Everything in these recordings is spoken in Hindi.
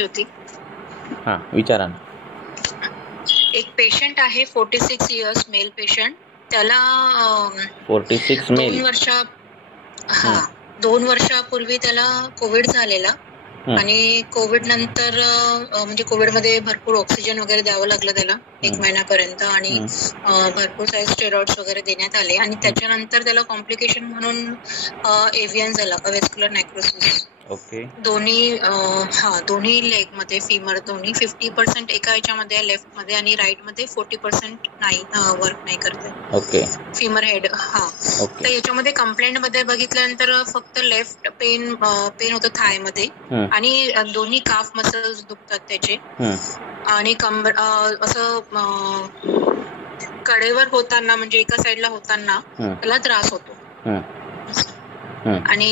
विचारायची होती. हां, विचारा ना. एक पेशंट आहे 46 इयर्स मेल पेशंट. त्याला 46 मेल. 2 वर्षापूर्वी त्याला कोविड झालेला आणि कोविड नंतर म्हणजे कोविडमध्ये भरपूर ऑक्सिजन वगैरे द्यावं लागलं त्याला 1 महिन्यापर्यंत आणि भरपूर सारे स्टेरॉइड्स वगैरे देण्यात आले आणि त्याच्यानंतर त्याला कॉम्प्लिकेशन म्हणून एव्हियन झाला, अव्हेस्क्युलर नेक्रोसिस. ओके. दोन्ही लेग मध्ये फीमर दोन्ही 50% एका ह्याच्यामध्ये लेफ्ट मध्ये आणि राईट मध्ये 40% नाही वर्क नाही करते. ओके. Femur head. तर याच्यामध्ये कंप्लेंट मध्ये बघितल्यानंतर फक्त लेफ्ट पेन होतं थाय मध्ये आणि दोन्ही काफ मसल्स दुखतात त्याचे आणि असं कडेवर होताना म्हणजे एका साईडला होताना त्याला त्रास होतो. आणि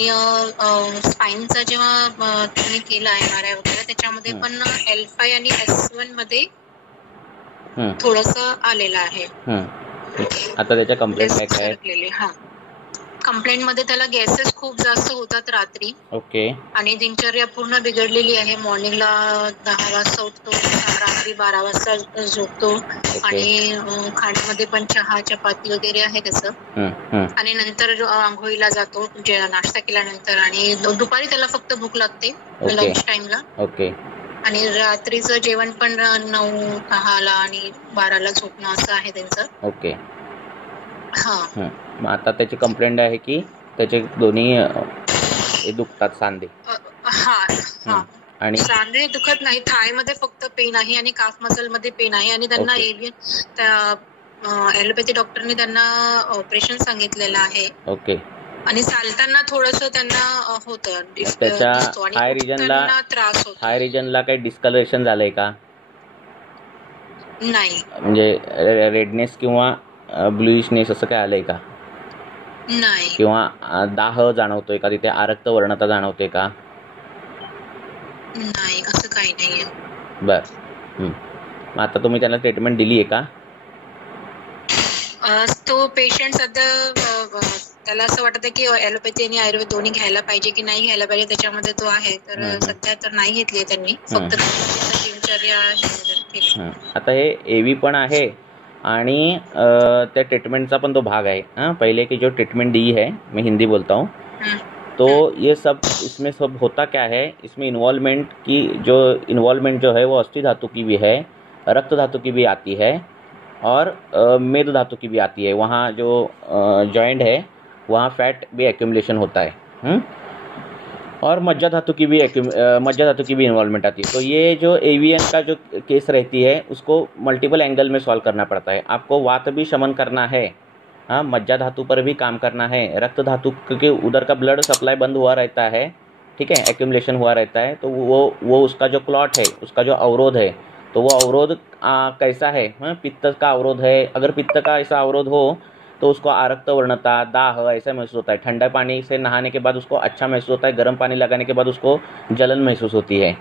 स्पाईनचा जेव्हा त्यांनी केला MRI वगैरे त्याच्यामध्ये पण L5 आणि S1 मध्ये थोडंसं आलेलं आहे. आता त्याच्या कंप्लेंट काय? कंप्लेंट मध्ये त्याला गॅसेस खूप जास्त होतात रात्री. ओके. आणि दिनचर्या पूर्ण बिघडलेली आहे. मॉर्निंगला 10 वाजता उठतो, रात्री 12 वाजता झोपतो आणि खाण्यामध्ये पण चहा चपाती वगैरे आहे त्याचं. आणि नंतर आंघोळीला जातो नाश्ता केल्यानंतर आणि दुपारी त्याला फक्त भूक लागते लंच टाइमला. ओके. आणि रात्रीचं जेवण पण 9, 10ला आणि 12ला झोपणं असं आहे त्यांचं. ओके. मग आता त्याची कंप्लेंट आहे की त्याचे दोन्ही दुखतात सांधे. आणि सांधे दुखत नाही, थाय मध्ये फक्त पेन आहे आणि काफ मसल मध्ये पेन आहे आणि त्यांना ॲलोपॅथी डॉक्टरने त्यांना ऑपरेशन सांगितलेलं आहे. ओके. आणि चालताना थोडस त्यांना होतं. त्याच्या त्रास होतो. हाय रिजनला काही डिस्कलरेशन झालंय का? नाही. म्हणजे रेडनेस किंवा ब्लूइशनेस असं काय आलंय का? नाही. किंवा दाह जाणवतोय का? तिथे आरक्त वर्णता जाणवते का? नाही, असं काही नाहीये. बर. मग आता तुम्ही त्यांना ट्रीटमेंट दिली आहे का? तो पेशंट सध्या त्याला असं वाटतं की ॲलोपॅथी आणि आयुर्वेद दोन्ही घ्यायला पाहिजे की नाही घ्यायला पाहिजे त्याच्यामध्ये तो आहे. तर सध्या तर नाही घेतली त्यांनी, फक्त दिनचर्या. आता हे एव्ही पण आहे आणि त्या ट्रीटमेंटचा पण तो भाग है. पहले की जो ट्रीटमेंट दी है, मैं हिंदी बोलता हूँ, तो ये सब इसमें सब होता क्या है, इसमें इन्वॉल्वमेंट जो है वो अस्थि धातु की भी है, रक्त धातु की भी आती है और मेद धातु की भी आती है. वहाँ जो जॉइंट है वहाँ फैट भी एक्यूमुलेशन होता है. और मज्जा धातु की भी इन्वॉल्वमेंट आती है. तो ये जो एवीएन का जो केस रहती है उसको मल्टीपल एंगल में सॉल्व करना पड़ता है. आपको वात भी शमन करना है, मज्जा धातु पर भी काम करना है, रक्त धातु क्योंकि उधर का ब्लड सप्लाई बंद हुआ रहता है, ठीक है, एक्यूमुलेशन हुआ रहता है, तो वो उसका जो क्लॉट है, उसका जो अवरोध है, तो वो अवरोध कैसा है, पित्त का अवरोध है. अगर पित्त का ऐसा अवरोध हो तो उसको आरक्त वर्णता, दाह ऐसा महसूस होता है. ठंडा पानी से नहाने के बाद उसको अच्छा महसूस होता है, गर्म पानी लगाने के बाद उसको जलन महसूस होती है.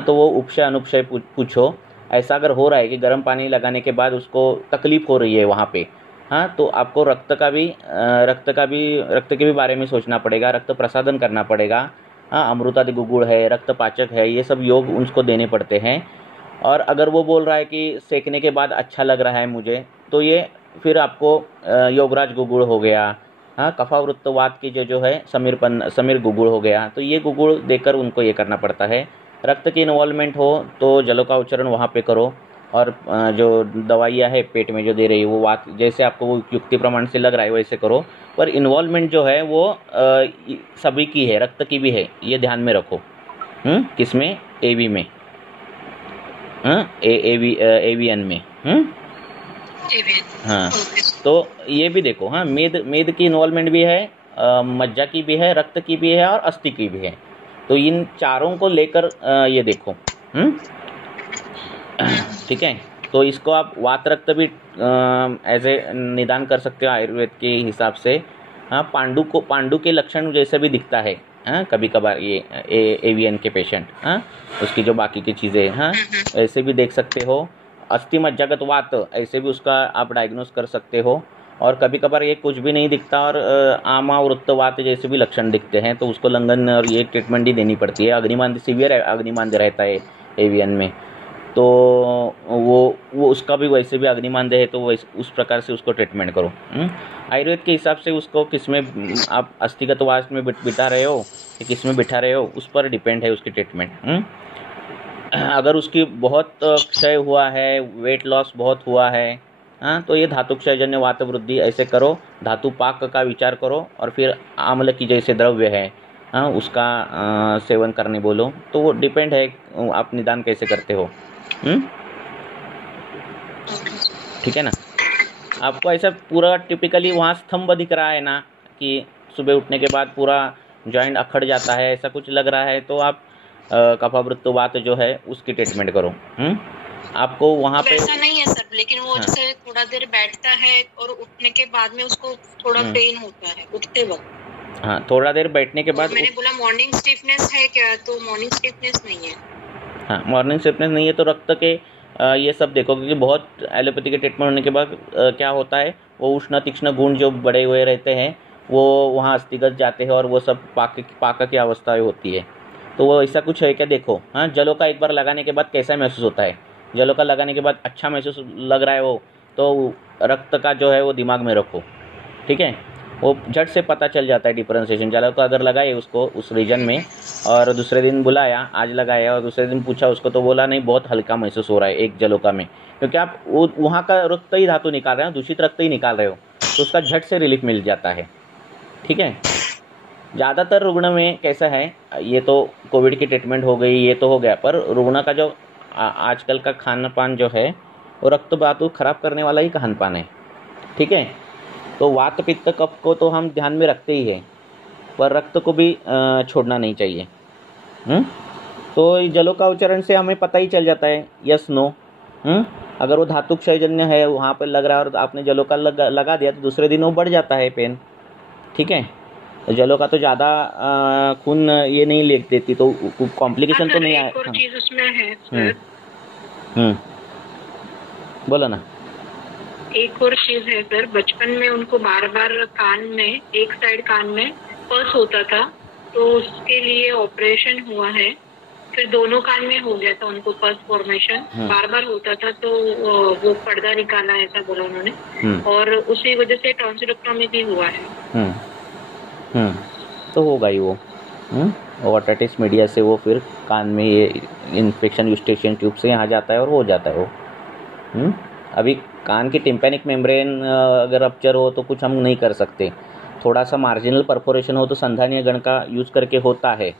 तो वो उपशय अनुपशय पूछो. ऐसा अगर हो रहा है कि गर्म पानी लगाने के बाद उसको तकलीफ हो रही है वहाँ पे, तो आपको रक्त के भी बारे में सोचना पड़ेगा, रक्त प्रसादन करना पड़ेगा. अमृतादि गुगुड़ है, रक्त पाचक है, ये सब योग उसको देने पड़ते हैं. और अगर वो बोल रहा है कि सेकने के बाद अच्छा लग रहा है मुझे, तो ये फिर आपको योगराज गुगुड़ हो गया, कफावृत्तवात की जो है समीर गुगुड़ हो गया, तो ये गुगुड़ देकर उनको ये करना पड़ता है. रक्त की इन्वॉल्वमेंट हो तो जलों का उच्चारण वहाँ पे करो. और जो दवाइयाँ है पेट में जो दे रही है वो वात जैसे आपको वो युक्ति प्रमाण से लग रहा है वैसे करो. पर इन्वॉल्वमेंट जो है वो सभी की है, रक्त की भी है, ये ध्यान में रखो. किसमें? एवी में, एवीएन में. तो ये भी देखो. मेद की इन्वॉल्वमेंट भी है, मज्जा की भी है, रक्त की भी है और अस्थि की भी है. तो इन चारों को लेकर ये देखो. ठीक है. तो इसको आप वात रक्त भी एज ए निदान कर सकते हो आयुर्वेद के हिसाब से. पांडु के लक्षण जैसे भी दिखता है कभी कभार ये एवीएन के पेशेंट, उसकी जो बाकी की चीज़ें ऐसे भी देख सकते हो. अस्थि मज्जागत वात ऐसे भी उसका आप डायग्नोस कर सकते हो. और कभी कभार ये कुछ भी नहीं दिखता और आमावृत्तवात जैसे भी लक्षण दिखते हैं तो उसको लंघन और ये ट्रीटमेंट ही देनी पड़ती है. अग्निमांद्य सीवियर अग्निमांद्य रहता है एवियन में, तो वो उसका भी वैसे भी अग्निमांद्य है, तो उस प्रकार से उसको ट्रीटमेंट करो। आयुर्वेद के हिसाब से उसको किस में आप अस्थिगत वास में बिठा रहे हो कि किस में बिठा रहे हो, उस पर डिपेंड है उसकी ट्रीटमेंट। अगर उसकी बहुत क्षय हुआ है, वेट लॉस बहुत हुआ है, हाँ, तो ये धातु क्षयजन्य वात वृद्धि ऐसे करो, धातु पाक का विचार करो, और फिर आम्ल की जैसे द्रव्य है, हाँ, उसका सेवन करने बोलो। तो वो डिपेंड है आप निदान कैसे करते हो। ठीक है ना। आपको ऐसा पूरा टिपिकली वहाँ स्तंभ दिख रहा है ना, कि सुबह उठने के बाद पूरा जॉइंट अखड़ जाता है, ऐसा कुछ लग रहा है, तो आप कफावृत्तवात जो है उसकी ट्रीटमेंट करो। आपको वहाँ पे वैसा नहीं है सर, लेकिन वो जैसे थोड़ा देर बैठता है और उठने के बाद में उसको थोड़ा पेन होता है उठते वक्त। हाँ, थोड़ा देर बैठने के बाद मैंने बोला मॉर्निंग स्टिफनेस है क्या, तो मॉर्निंग स्टिफनेस नहीं है। हाँ, मॉर्निंग स्टिफनेस नहीं है तो रक्त के ये सब देखो, क्योंकि बहुत एलोपैथी के ट्रीटमेंट होने के बाद क्या होता है, वो उष्ण तीक्ष्ण गुण जो बड़े हुए रहते हैं वो वहाँ अस्थिगत जाते हैं, और वो सब पाक की अवस्था होती है। तो वो ऐसा कुछ है क्या, देखो। हाँ, जलों का एक बार लगाने के बाद कैसा महसूस होता है, जलों का लगाने के बाद अच्छा महसूस लग रहा है वो, तो रक्त का जो है वो दिमाग में रखो। ठीक है, वो झट से पता चल जाता है डिफरेंशिएशन। जलों का अगर लगाए उसको उस रीजन में, और दूसरे दिन बुलाया, आज लगाया, और दूसरे दिन पूछा उसको, तो बोला नहीं बहुत हल्का महसूस हो रहा है एक जलोका में, क्योंकि आप वो वहाँ का रक्त ही धातु निकाल रहे हो, दूषित रक्त ही निकाल रहे हो, तो उसका झट से रिलीफ मिल जाता है। ठीक है। ज़्यादातर रुग्ण में कैसा है, ये तो कोविड की ट्रीटमेंट हो गई, ये तो हो गया, पर रुग्ण का जो आजकल का खान पान जो है वो रक्त धातु खराब करने वाला ही खान पान है। ठीक है। तो वात पित्त कफ को तो हम ध्यान में रखते ही हैं, पर रक्त को भी छोड़ना नहीं चाहिए। तो जलों का उच्चारण से हमें पता ही चल जाता है यस नो। अगर वो धातु क्षयजन्य है, वहाँ पर लग रहा है और आपने जलों का लगा दिया, तो दूसरे दिन वो बढ़ जाता है पेन। ठीक है। जलों का तो ज़्यादा खून ये नहीं ले देती, तो कॉम्प्लिकेशन तो नहीं आया। एक और चीज उसमें है सर, बोलो ना। एक और चीज है सर, बचपन में उनको बार बार कान में, एक साइड कान में पस होता था, तो उसके लिए ऑपरेशन हुआ है, फिर दोनों कान में हो गया था उनको पस फॉर्मेशन, बार बार होता था, तो वो पर्दा निकाला ऐसा बोला उन्होंने, और उसी वजह से टॉन्सिलोटॉमी भी हुआ है। तो होगा ही वो ओटिटिस मीडिया से, वो फिर कान में ये इन्फेक्शन यूस्टेशियन ट्यूब से यहाँ जाता है और वो हो जाता है वो। अभी कान की टिम्पैनिक मेम्ब्रेन अगर रप्चर हो तो कुछ हम नहीं कर सकते। थोड़ा सा मार्जिनल परफोरेशन हो तो संधानीय गण का यूज़ करके होता है।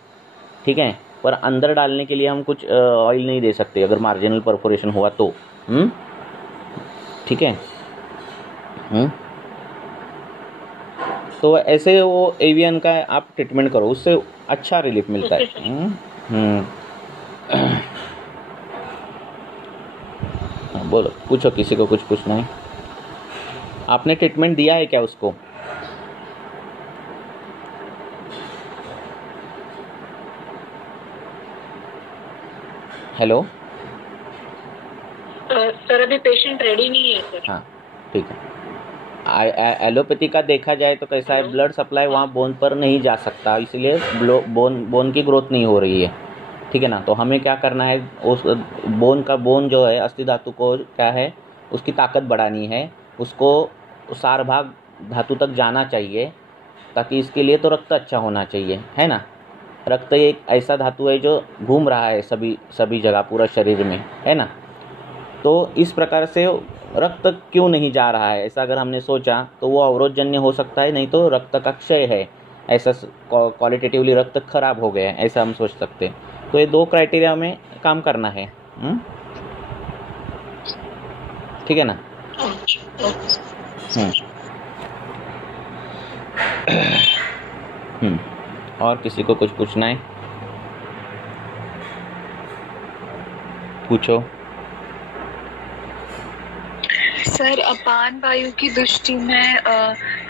ठीक है, पर अंदर डालने के लिए हम कुछ ऑयल नहीं दे सकते अगर मार्जिनल परफोरेशन हुआ तो। ठीक है। तो ऐसे वो एवियन का आप ट्रीटमेंट करो, उससे अच्छा रिलीफ मिलता है। बोलो, पूछो, किसी को कुछ पूछना है? आपने ट्रीटमेंट दिया है क्या उसको? हेलो सर, अभी पेशेंट रेडी नहीं है सर। हाँ, ठीक है। एलोपैथी का देखा जाए तो कैसा है, ब्लड सप्लाई वहाँ बोन पर नहीं जा सकता, इसलिए बोन की ग्रोथ नहीं हो रही है। ठीक है ना। तो हमें क्या करना है, उस बोन जो है अस्थि धातु को क्या है, उसकी ताकत बढ़ानी है, उसको सार भाग धातु तक जाना चाहिए, ताकि इसके लिए तो रक्त अच्छा होना चाहिए, है ना। रक्त एक ऐसा धातु है जो घूम रहा है सभी जगह पूरा शरीर में, है ना। तो इस प्रकार से रक्त क्यों नहीं जा रहा है, ऐसा अगर हमने सोचा तो वो अवरोधजन्य हो सकता है, नहीं तो रक्त का क्षय है, ऐसा क्वालिटेटिवली रक्त खराब हो गया है, ऐसा हम सोच सकते हैं। तो ये दो क्राइटेरिया में काम करना है। ठीक है ना। और किसी को कुछ पूछना है? पूछो। सर, अपान वायु की दृष्टि में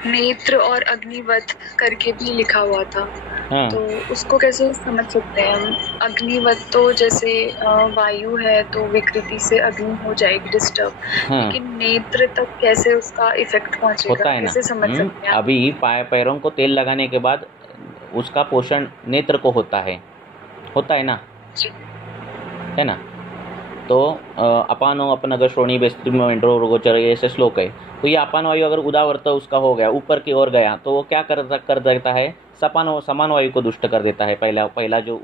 नेत्र और अग्निवत करके भी लिखा हुआ था। तो उसको कैसे समझ सकते हैं हम? अग्निवत तो जैसे वायु है तो विकृति से अग्नि हो जाएगी डिस्टर्ब, लेकिन नेत्र तक कैसे उसका इफेक्ट पहुंचेगा, होता है ना? कैसे समझ सकते हैं? अभी पैरों को तेल लगाने के बाद उसका पोषण नेत्र को होता है ना। है ना। तो अपानो अपन अगर श्रोणी बेस्त्रिमेंट्रो रोगोचर ये ऐसे श्लोक है। तो ये अपान वायु अगर उदावर्त उसका हो गया, ऊपर की ओर गया, तो वो क्या कर देता है, समान वायु को दुष्ट कर देता है। पहला जो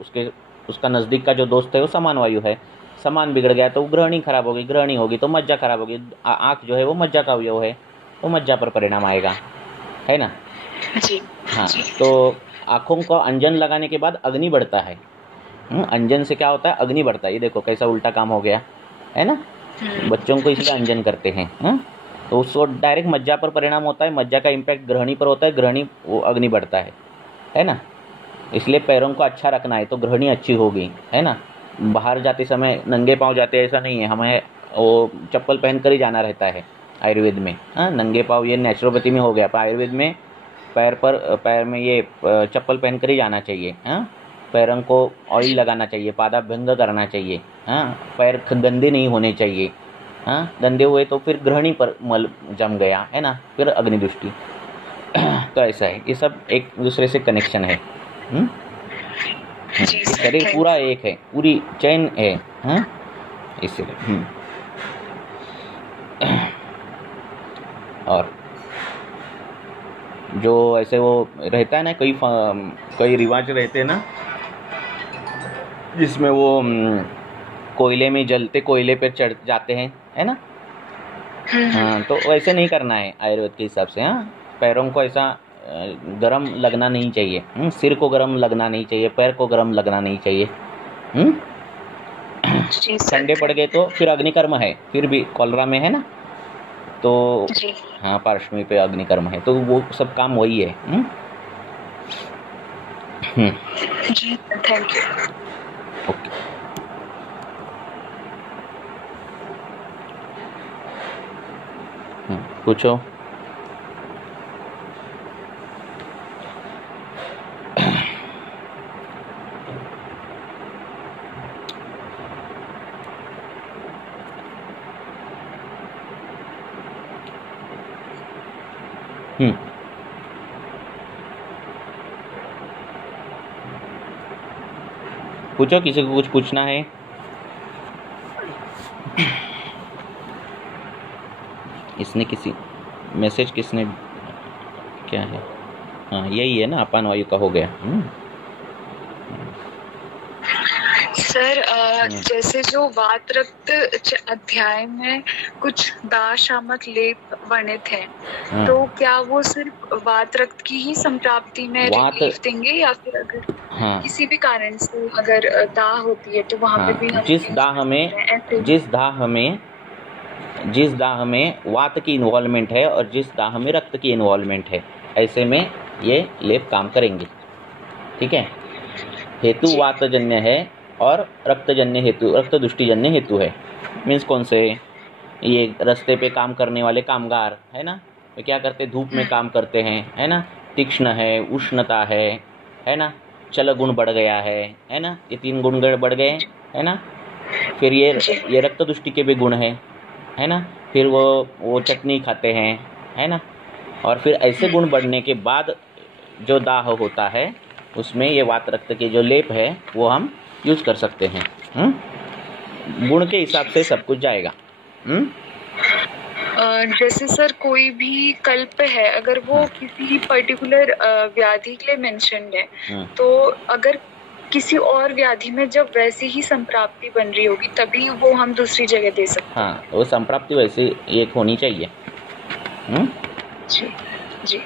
उसका नज़दीक का जो दोस्त है वो समान वायु है। समान बिगड़ गया तो ग्रहणी खराब होगी, ग्रहणी होगी तो मज्जा खराब होगी। आँख जो है वो मज्जा का अवयव है, तो मज्जा पर परिणाम आएगा, है ना। जी। हाँ, तो आँखों को अंजन लगाने के बाद अग्नि बढ़ता है। अंजन से क्या होता है, अग्नि बढ़ता है। ये देखो कैसा उल्टा काम हो गया, है ना। बच्चों को इसलिए अंजन करते हैं, तो उसको डायरेक्ट मज्जा पर परिणाम होता है, मज्जा का इम्पैक्ट ग्रहणी पर होता है, ग्रहणी वो अग्नि बढ़ता है ना। इसलिए पैरों को अच्छा रखना है तो ग्रहणी अच्छी होगी, है ना। बाहर जाते समय नंगे पाँव जाते ऐसा नहीं है, हमें वो चप्पल पहन कर ही जाना रहता है आयुर्वेद में। नंगे पाँव ये नेचुरोपैथी में हो गया, पर आयुर्वेद में पैर में ये चप्पल पहन कर ही जाना चाहिए। पैरों को ऑयल लगाना चाहिए, पादाभ्यंग करना चाहिए। पैर गंदे नहीं होने चाहिए। गंदे हुए तो फिर ग्रहणी पर मल जम गया, है ना, फिर अग्निदृष्टि। तो ऐसा है, ये सब एक दूसरे से कनेक्शन है। शरीर पूरा एक है, पूरी चैन है, इसलिए। और जो ऐसे वो रहता है ना, कई रिवाज रहते हैं ना, जिसमें वो कोयले में जलते कोयले पे चढ़ जाते हैं, है ना। हाँ, तो वैसे नहीं करना है आयुर्वेद के हिसाब से। पैरों को ऐसा गरम लगना नहीं चाहिए, सिर को गरम लगना नहीं चाहिए, पैर को गरम लगना नहीं चाहिए। ठंडे पड़ गए तो फिर अग्निकर्म है, फिर भी कॉलरा में, है ना। तो हाँ, पार्श्वी पे अग्निकर्म है, तो वो सब काम वही है। जी, थैंक यू। ओके। पूछो। पूछो, किसी को कुछ पूछना है। इसने किसी मैसेज किसने क्या है, हाँ यही है ना, अपान वायु का हो गया। सर जैसे जो वात रक्त अध्याय में कुछ दाशामक लेप वर्णित हैं, तो क्या वो सिर्फ वात रक्त की ही संप्राप्ति में रिलीफ देंगे, या फिर अगर किसी भी कारण से अगर दाह होती है तो वहाँ पे भी जिस दाह में वात की इन्वॉल्वमेंट है और जिस दाह में रक्त की इन्वॉल्वमेंट है, ऐसे में ये लेप काम करेंगे। ठीक है, हेतु वातजन्य है और रक्तजन्य हेतु, रक्त दृष्टिजन्य हेतु है। मीन्स कौन से, ये रास्ते पे काम करने वाले कामगार, है ना, वे क्या करते, धूप में काम करते हैं, है ना, तीक्ष्ण है, उष्णता है ना, चल गुण बढ़ गया है ना, ये 3 गुण बढ़ गए, है ना। फिर ये रक्त दृष्टि के भी गुण है ना। फिर वो चटनी खाते हैं, है ना। और फिर ऐसे गुण बढ़ने के बाद जो दाह होता है, उसमें ये वात रक्त के जो लेप है वो हम यूज कर सकते हैं। गुण के हिसाब से सब कुछ जाएगा। जैसे सर कोई भी कल्प है, अगर वो किसी पर्टिकुलर व्याधि के लिए मेंशन्ड है, तो अगर किसी और व्याधि में जब वैसी ही संप्राप्ति बन रही होगी तभी वो हम दूसरी जगह दे सकते हैं। हाँ, वो संप्राप्ति वैसे एक होनी चाहिए। जी जी।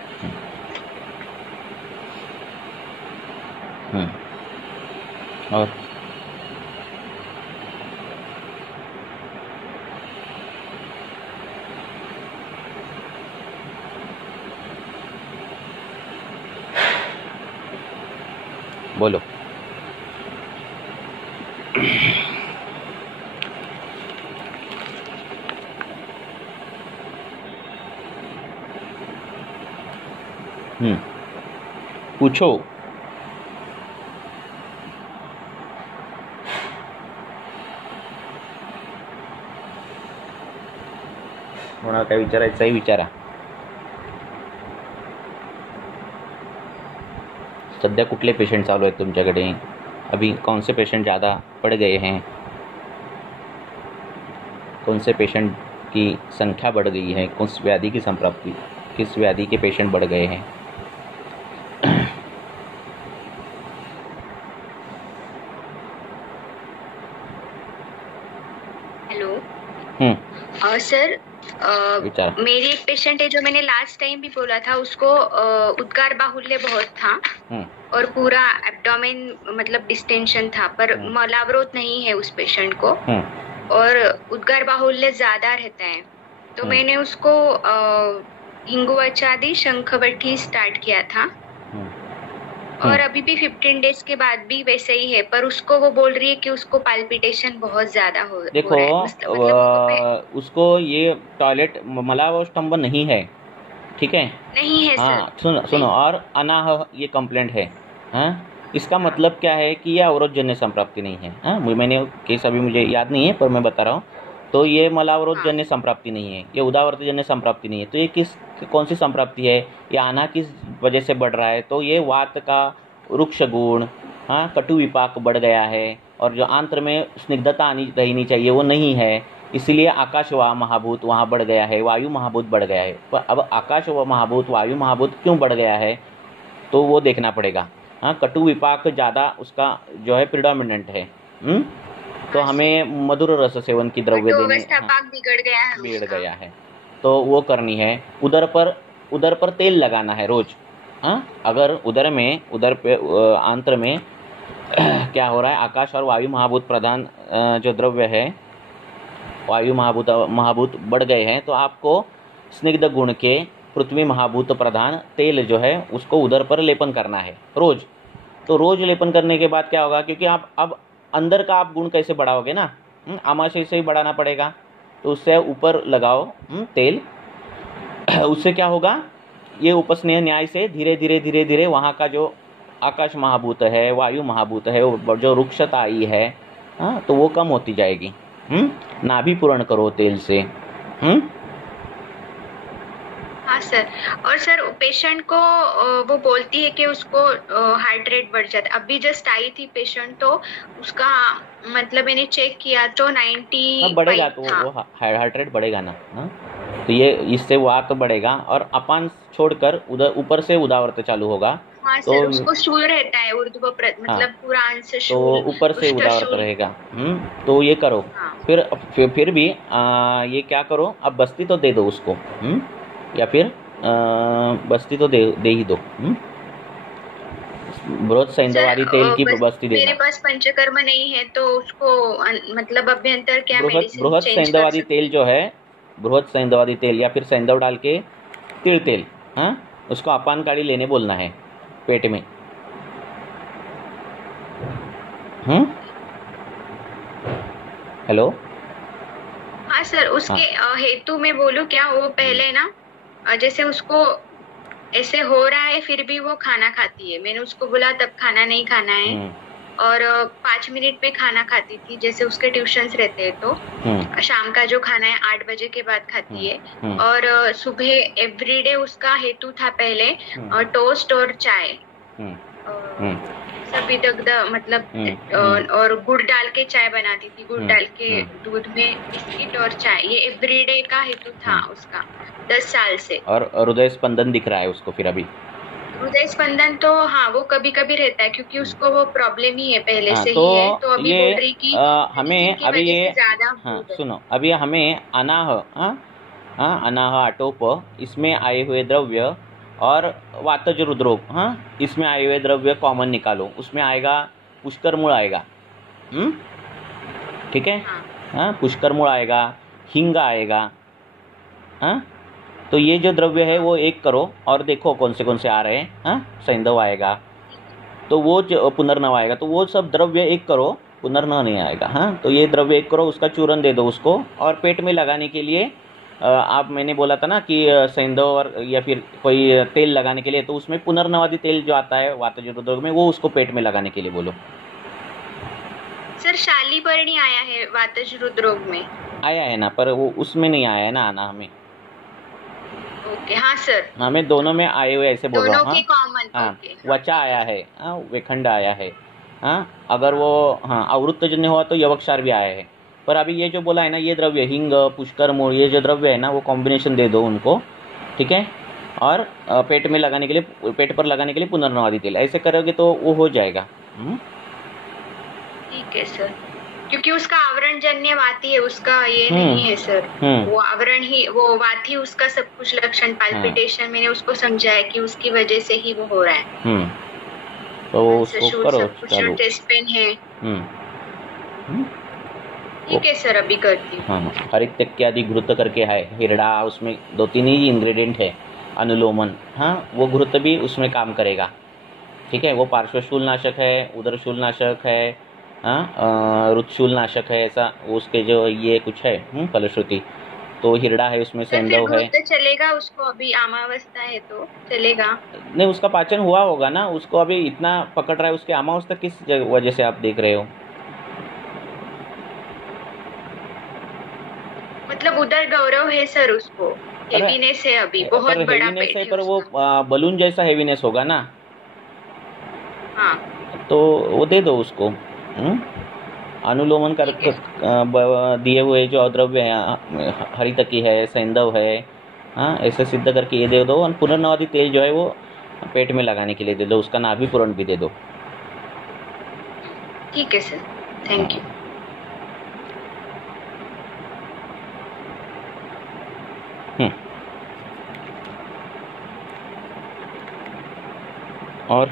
और बोलो। पूछो। कोणा काय विचारायचं आहे विचारा। सध्या कुठले पेशेंट चालू आहेत तुमच्याकडे? अभी कौन से पेशेंट ज़्यादा पड़ गए हैं? कौन से पेशेंट की संख्या बढ़ गई है, किस व्याधि की संप्राप्ति, किस व्याधि के पेशेंट बढ़ गए हैं। हेलो सर, मेरी एक पेशेंट है जो मैंने लास्ट टाइम भी बोला था, उसको उद्गार बाहुल्य बहुत था और पूरा एब्डोमेन मतलब डिस्टेंशन था, पर मलावरोध नहीं है उस पेशेंट को और उद्गार बाहुल्य ज्यादा रहता है। तो मैंने उसको हिंगुआचादी शंखवठी स्टार्ट किया था और अभी भी 15 डेज के बाद भी वैसे ही है, पर उसको वो बोल रही है कि उसको पाल्पिटेशन बहुत ज्यादा हो देखो रहा है। मतलब उसको ये टॉयलेट मलावस्तंभ नहीं है, ठीक है? नहीं है हाँ, सर। सुनो और अनाह ये कंप्लेंट है। हाँ, इसका मतलब क्या है कि यह अवरोधजन्य संप्राप्ति नहीं है। हाँ, मैंने केस अभी मुझे याद नहीं है पर मैं बता रहा हूँ। तो ये मलावरोधजन्य संप्राप्ति नहीं है, ये उदावर्तजन्य संप्राप्ति नहीं है। तो ये कौन सी संप्राप्ति है? ये आना किस वजह से बढ़ रहा है? तो ये वात का रुक्ष गुण, हाँ, कटु विपाक बढ़ गया है और जो आंत्र में स्निग्धता आनी रहनी चाहिए वो नहीं है, इसलिए आकाश व महाभूत वहाँ बढ़ गया है, वायु महाभूत बढ़ गया है। पर अब आकाश व महाभूत वायु महाभूत क्यों बढ़ गया है तो वो देखना पड़ेगा। हाँ, कटु विपाक ज़्यादा उसका जो है प्रिडोमिनेंट है। तो हमें मधुर रस सेवन की द्रव्य देने, बिगड़ गया है तो वो करनी है। उदर पर तेल लगाना है रोज। हाँ, अगर उदर पे आंत्र में क्या हो रहा है, आकाश और वायु महाभूत प्रधान जो द्रव्य है, वायु महाभूत बढ़ गए हैं, तो आपको स्निग्ध गुण के पृथ्वी महाभूत प्रधान तेल जो है उसको उदर पर लेपन करना है रोज। तो रोज लेपन करने के बाद क्या होगा, क्योंकि आप अब अंदर का आप गुण कैसे बढ़ाओगे ना, आमाशय से ही बढ़ाना पड़ेगा। तो उससे ऊपर लगाओ तेल, उससे क्या होगा, ये उपस्नेह न्याय से धीरे धीरे वहाँ का जो आकाश महाभूत है, वायु महाभूत है, वो जो रुक्षता आई है, हाँ, तो वो कम होती जाएगी। नाभि पूर्ण करो तेल से। हाँ सर। और सर पेशेंट को वो बोलती है कि उसको हार्ट रेट बढ़ जाता है। अभी जस्ट आई थी पेशेंट, तो उसका मतलब मैंने चेक किया तो 90 बढ़ेगा, तो वो हार्ट रेट बढ़ेगा ना। तो ये इससे वात बढ़ेगा और अपान छोड़कर उधर ऊपर से उदावर्त चालू होगा। हाँ तो सर, उसको शूल रहता है मतलब पूरा अंश शूल, तो ऊपर से उदावर्त रहेगा। तो ये करो। फिर भी ये क्या करो, अब बस्ती तो दे दो उसको, या फिर बस्ती तो दे ही दो। बृहद सैंधवादी तेल की बस्ती देना। मेरे पास पंचकर्म नहीं है तो उसको मतलब अभ्यंतर क्या मेडिसिन बृहद सैंधवादी तेल जो है, बृहद सैंधवादी तेल या फिर सैंधव डाल के तिल तेल, हाँ, उसको अपान काढ़ी लेने बोलना है पेट में। हेलो। हाँ सर, उसके हेतु में बोलूं क्या, वो पहले ना जैसे उसको ऐसे हो रहा है फिर भी वो खाना खाती है। मैंने उसको बोला तब खाना नहीं खाना है और 5 मिनट में खाना खाती थी। जैसे उसके ट्यूशंस रहते हैं तो शाम का जो खाना है 8 बजे के बाद खाती है। और सुबह एवरीडे उसका हेतु था पहले टोस्ट और चाय, सभी दग्ध मतलब और गुड़ डाल के चाय बनाती थी, गुड़ डाल के दूध में बिस्किट और चाय, ये एवरीडे का हेतु था उसका 10 साल से। और हृदय स्पंदन दिख रहा है उसको फिर अभी? हृदय स्पंदन तो हाँ वो कभी कभी रहता है क्योंकि उसको वो प्रॉब्लम ही है पहले से ही है। तो अभी बोल रही कि हमें अभी ये सुनो, अभी हमें अनाह आटोप इसमें आए हुए द्रव्य और वातज रुद्रोग, हाँ, इसमें आए हुए द्रव्य कॉमन निकालो। उसमें आएगा पुष्कर मूल आएगा, ठीक है, हाँ, पुष्कर मूल आएगा, हिंग आएगा, हाँ। तो ये जो द्रव्य है वो एक करो और देखो कौन से आ रहे हैं, हाँ। सैंधव आएगा तो वो पुनर्नव आएगा, तो वो सब द्रव्य एक करो, पुनर्नव नहीं आएगा, हाँ। तो ये द्रव्य एक करो, उसका चूरन दे दो उसको। और पेट में लगाने के लिए आप, मैंने बोला था ना कि सैंधव और या फिर कोई तेल लगाने के लिए, तो उसमें पुनर्नवादी तेल जो आता है वातज रुद्रोग में, वो उसको पेट में लगाने के लिए बोलो। सर शालीपर्णी आया है वातज रुद्रोग में, आया है ना, पर वो उसमें नहीं आया है ना आना हमें। ओके, हाँ सर, हमें दोनों में आए हुए ऐसे बोल रहा हूँ, हाँ। वचा आया है, हाँ, वेखंड आया है, हाँ। अगर वो हाँ अवृत्तजन्य हुआ तो यवक्षार भी आया है। पर अभी ये जो बोला है ना, ये द्रव्य हिंग, पुष्कर, मूल, ये जो द्रव्य है ना, वो कॉम्बिनेशन दे दो उनको, ठीक है। और पेट में लगाने के लिए, पेट पर लगाने के लिए पुनर्नवादी तेल, ऐसे करोगे तो वो हो जाएगा। ठीक है सर, क्योंकि उसका आवरण जन्य वाती है, उसका ये नहीं है सर, वो आवरण ही, वो वाती उसका सब कुछ लक्षण, पाल्पिटेशन, मैंने उसको समझाया कि उसकी वजह से ही वो हो रहा है। तो उसको करो चालू। टेस्ट पेन है। ठीक है सर, अभी करती हूँ। हाँ, हरित इत्यादि घृत करके है, हिरड़ा, उसमें 2-3 ही इंग्रेडिएंट है। अनुलोमन, हाँ, वो घृत भी उसमें काम करेगा, ठीक है। वो पार्श्वशूल नाशक है, उदरशूल नाशक है, हाँ, रुद्रशूल नाशक है, ऐसा उसके जो ये कुछ है फलश्रुति। तो हिरड़ा है, उसमें सेंधव है। चलेगा उसको, अभी अमावस्था है तो चलेगा? नहीं, उसका पाचन हुआ होगा ना, उसको अभी इतना पकड़ रहा है, उसके अमावस्था किस वजह से आप देख रहे हो? मतलब उधर गौरव है सर, उसको हेवीनेस है अभी, बहुत बड़ा पेट है, पर वो बलून जैसा हेवीनेस होगा ना। हाँ, तो वो दे दो उसको। अनुलोमन कर दिए हुए जो द्रव्य है, हरितकी है, सेंधव है, हाँ, ऐसे सिद्ध करके ये दे दो। और पुनर्नवादी तेल जो है वो पेट में लगाने के लिए दे दो, उसका नाभि पूरण भी दे दो। ठीक है सर, थैंक यू। और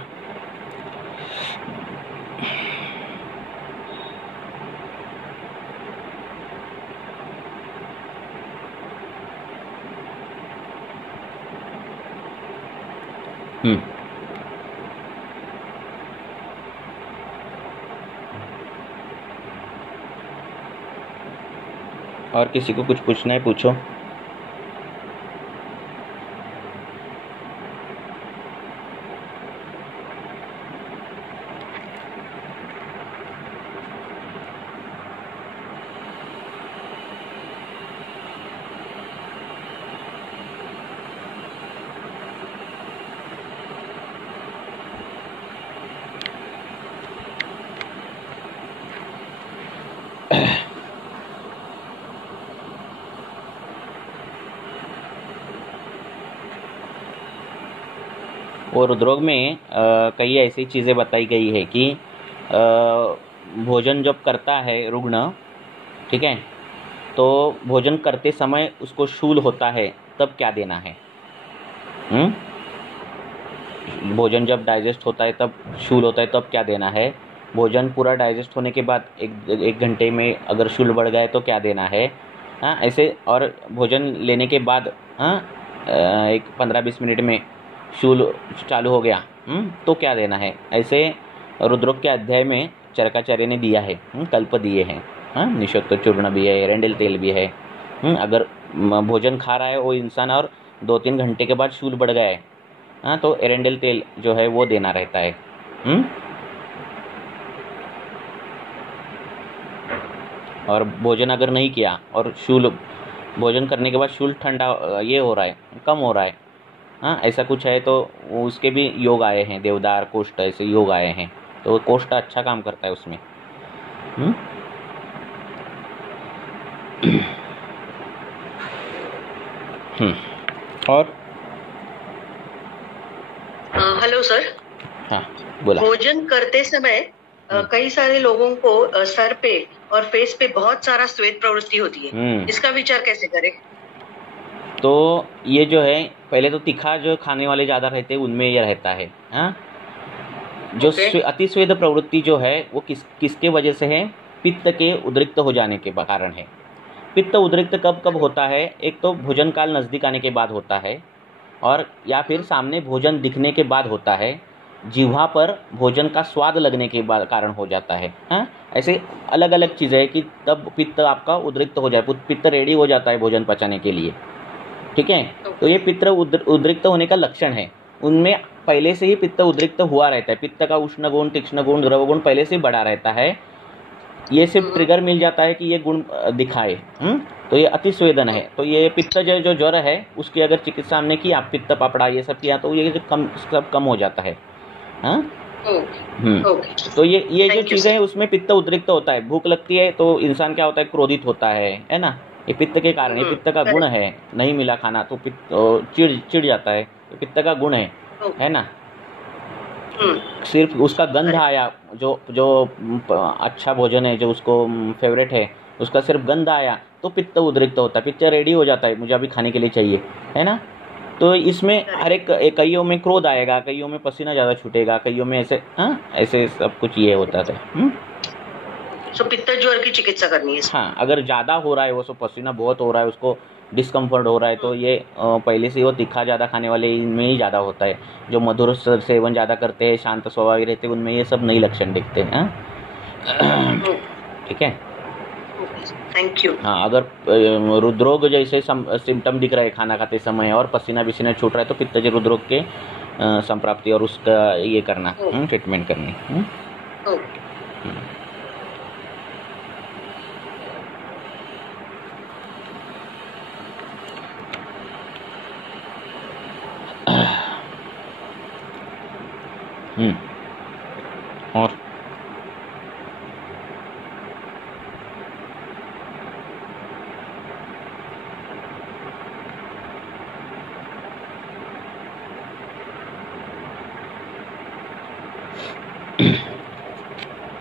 और किसी को कुछ पूछना है, पूछो। और रुद्रोग में कई ऐसी चीज़ें बताई गई है कि भोजन जब करता है रुग्ण, ठीक है, तो भोजन करते समय उसको शूल होता है, तब क्या देना है? भोजन जब डाइजेस्ट होता है तब शूल होता है, तब क्या देना है? भोजन पूरा डाइजेस्ट होने के बाद एक घंटे में अगर शूल बढ़ गया तो क्या देना है? हाँ, ऐसे। और भोजन लेने के बाद एक 15-20 मिनट में शूल चालू हो गया, तो क्या देना है? ऐसे रुद्रोग के अध्याय में चरकाचार्य ने दिया है, कल्प दिए हैं। निषक्त चूर्ण भी है, एरेंडल तेल भी है। अगर भोजन खा रहा है वो इंसान और 2-3 घंटे के बाद शूल बढ़ गया है, तो एरेंडल तेल जो है वो देना रहता है। और भोजन अगर नहीं किया और शूल, भोजन करने के बाद शूल ठंडा ये हो रहा है, कम हो रहा है, हाँ, ऐसा कुछ है, तो उसके भी योग आए हैं, देवदार, कोष्ठ, ऐसे योग आए हैं। तो कोष्ठ अच्छा काम करता है उसमें। और हेलो सर। हाँ, बोला। भोजन करते समय कई सारे लोगों को सर पे और फेस पे बहुत सारा श्वेत प्रवृत्ति होती है, इसका विचार कैसे करें? तो ये जो है, पहले तो तीखा जो खाने वाले ज़्यादा रहते हैं उनमें ये रहता है। हाँ, जो अतिस्वेद प्रवृत्ति जो है वो किसके वजह से है? पित्त के उद्रिक्त हो जाने के कारण है। पित्त उद्रिक्त कब कब होता है? एक तो भोजन काल नज़दीक आने के बाद होता है, और या फिर सामने भोजन दिखने के बाद होता है, जिह्वा पर भोजन का स्वाद लगने के बाद कारण हो जाता है। हाँ, ऐसे अलग अलग चीज़ें हैं कि तब पित्त आपका उद्रिक्त हो जाए, पित्त रेडी हो जाता है भोजन पचाने के लिए, ठीक है। तो ये पित्त उद्रिक्त होने का लक्षण है। उनमें पहले से ही पित्त उद्रिक्त हुआ रहता है, पित्त का उष्ण गुण, तीक्ष्ण गुण, द्रव गुण पहले से बढ़ा रहता है। ये सिर्फ ट्रिगर मिल जाता है कि ये गुण दिखाए, तो ये अतिस्वेदन है। तो ये पित्त जो ज्वर है उसकी अगर चिकित्सा हमने की, आप पित्त पापड़ा ये सब किया, तो ये सब कम हो जाता है। हाँ, तो ये जो चीजें हैं उसमें पित्त उद्रिक्त होता है। भूख लगती है तो इंसान क्या होता है, क्रोधित होता है ना। ये पित्त के कारण, ये पित्त का गुण है। नहीं मिला खाना तो चिढ़ जाता है, तो पित्त का गुण है ना। सिर्फ उसका गंध आया, जो अच्छा भोजन है, जो उसको फेवरेट है, उसका सिर्फ गंध आया तो पित्त उद्रिक्त होता है, पित्त रेडी हो जाता है, मुझे अभी खाने के लिए चाहिए, है ना। तो इसमें हर एक कईयों में क्रोध आएगा, कईयों में पसीना ज़्यादा छूटेगा, कईयों में ऐसे सब कुछ ये होता था। तो पित्त ज्वर की चिकित्सा करनी है। हाँ, अगर ज़्यादा हो रहा है वो, पसीना बहुत हो रहा है, उसको डिस्कम्फर्ट हो रहा है, तो ये पहले से वो तीखा ज़्यादा खाने वाले इनमें ही ज़्यादा होता है। जो मधुर सेवन ज़्यादा करते हैं, शांत स्वभाव रहते हैं, उनमें ये सब नई लक्षण दिखते हैं। ठीक है, थैंक यू। हाँ, अगर रुद्रोग जैसे सिम्टम दिख रहे हैं खाना खाते समय और पसीना विसीना छूट रहा है, तो पित्तज रुद्रोग के संप्राप्ति और उसका ये करना, ट्रीटमेंट करनी। और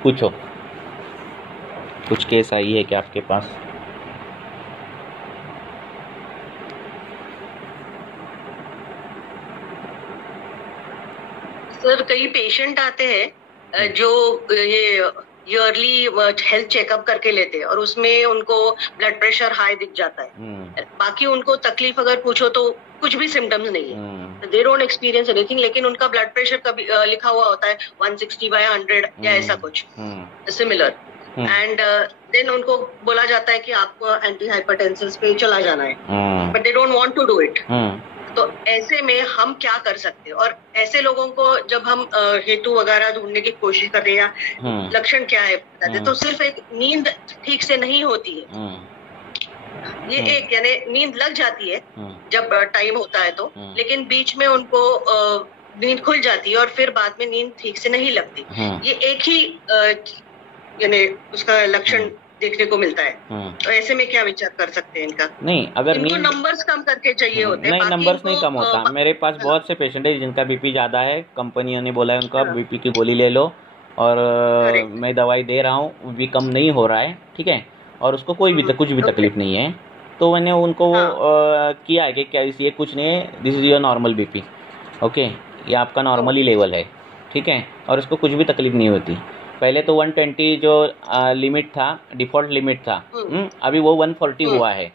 पूछो, कुछ केस आई है क्या आपके पास? सर, कई पेशेंट आते हैं जो ये ईयरली हेल्थ चेकअप करके लेते हैं और उसमें उनको ब्लड प्रेशर हाई दिख जाता है। बाकी उनको तकलीफ अगर पूछो तो कुछ भी सिम्टम्स नहीं है, दे डोंट एक्सपीरियंस एनीथिंग, लेकिन उनका ब्लड प्रेशर कभी लिखा हुआ होता है 160/100 या ऐसा कुछ सिमिलर, एंड देन उनको बोला जाता है कि आपको एंटी हाइपरटेंसिव पे चला जाना है, but they don't want to do it. तो ऐसे में हम क्या कर सकते हैं? और ऐसे लोगों को जब हम हेतु वगैरह ढूंढने की कोशिश करते हैं या लक्षण क्या है बताते, तो सिर्फ एक नींद ठीक से नहीं होती है, ये एक यानी नींद लग जाती है जब टाइम होता है तो, लेकिन बीच में उनको नींद खुल जाती है और फिर बाद में नींद ठीक से नहीं लगती। ये एक ही यानी उसका लक्षण देखने को मिलता है। तो ऐसे में क्या विचार कर सकते हैं इनका? नहीं, अगर इनको नंबर्स कम करके चाहिए होते हैं। नहीं, नंबर्स नहीं कम होता। मेरे पास बहुत से पेशेंट है जिनका बीपी ज़्यादा है, कंपनियों ने बोला है उनका बीपी की गोली ले लो, और मैं दवाई दे रहा हूँ, भी कम नहीं हो रहा है, ठीक है, और उसको कोई भी कुछ भी तकलीफ नहीं है। तो मैंने उनको किया है कि क्या ये कुछ नहीं है, this is your normal BP, okay, ये आपका नॉर्मली लेवल है, ठीक है, और इसको कुछ भी तकलीफ नहीं होती। पहले तो 120 जो लिमिट था, डिफ़ॉल्ट लिमिट था, अभी वो 140 हुआ है,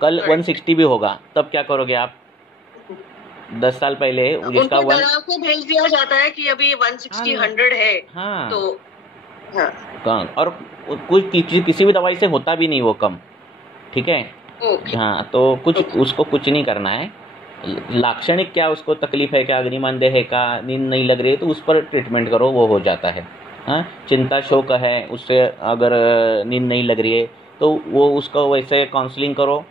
कल 160 भी होगा, तब क्या करोगे आप? 10 साल पहले जिसका को भेज दिया जाता है कि अभी 160-100 है। हाँ, तो हाँ, और कुछ किसी भी दवाई से होता भी नहीं वो कम, ठीक है। हाँ, तो कुछ उसको कुछ नहीं करना है। लाक्षणिक क्या उसको तकलीफ है, क्या अग्निमांद्य है, क्या नींद नहीं लग रही है, तो उस पर ट्रीटमेंट करो, वो हो जाता है। हाँ, चिंता शोक है, उससे अगर नींद नहीं लग रही है तो वो उसको वैसे काउंसलिंग करो,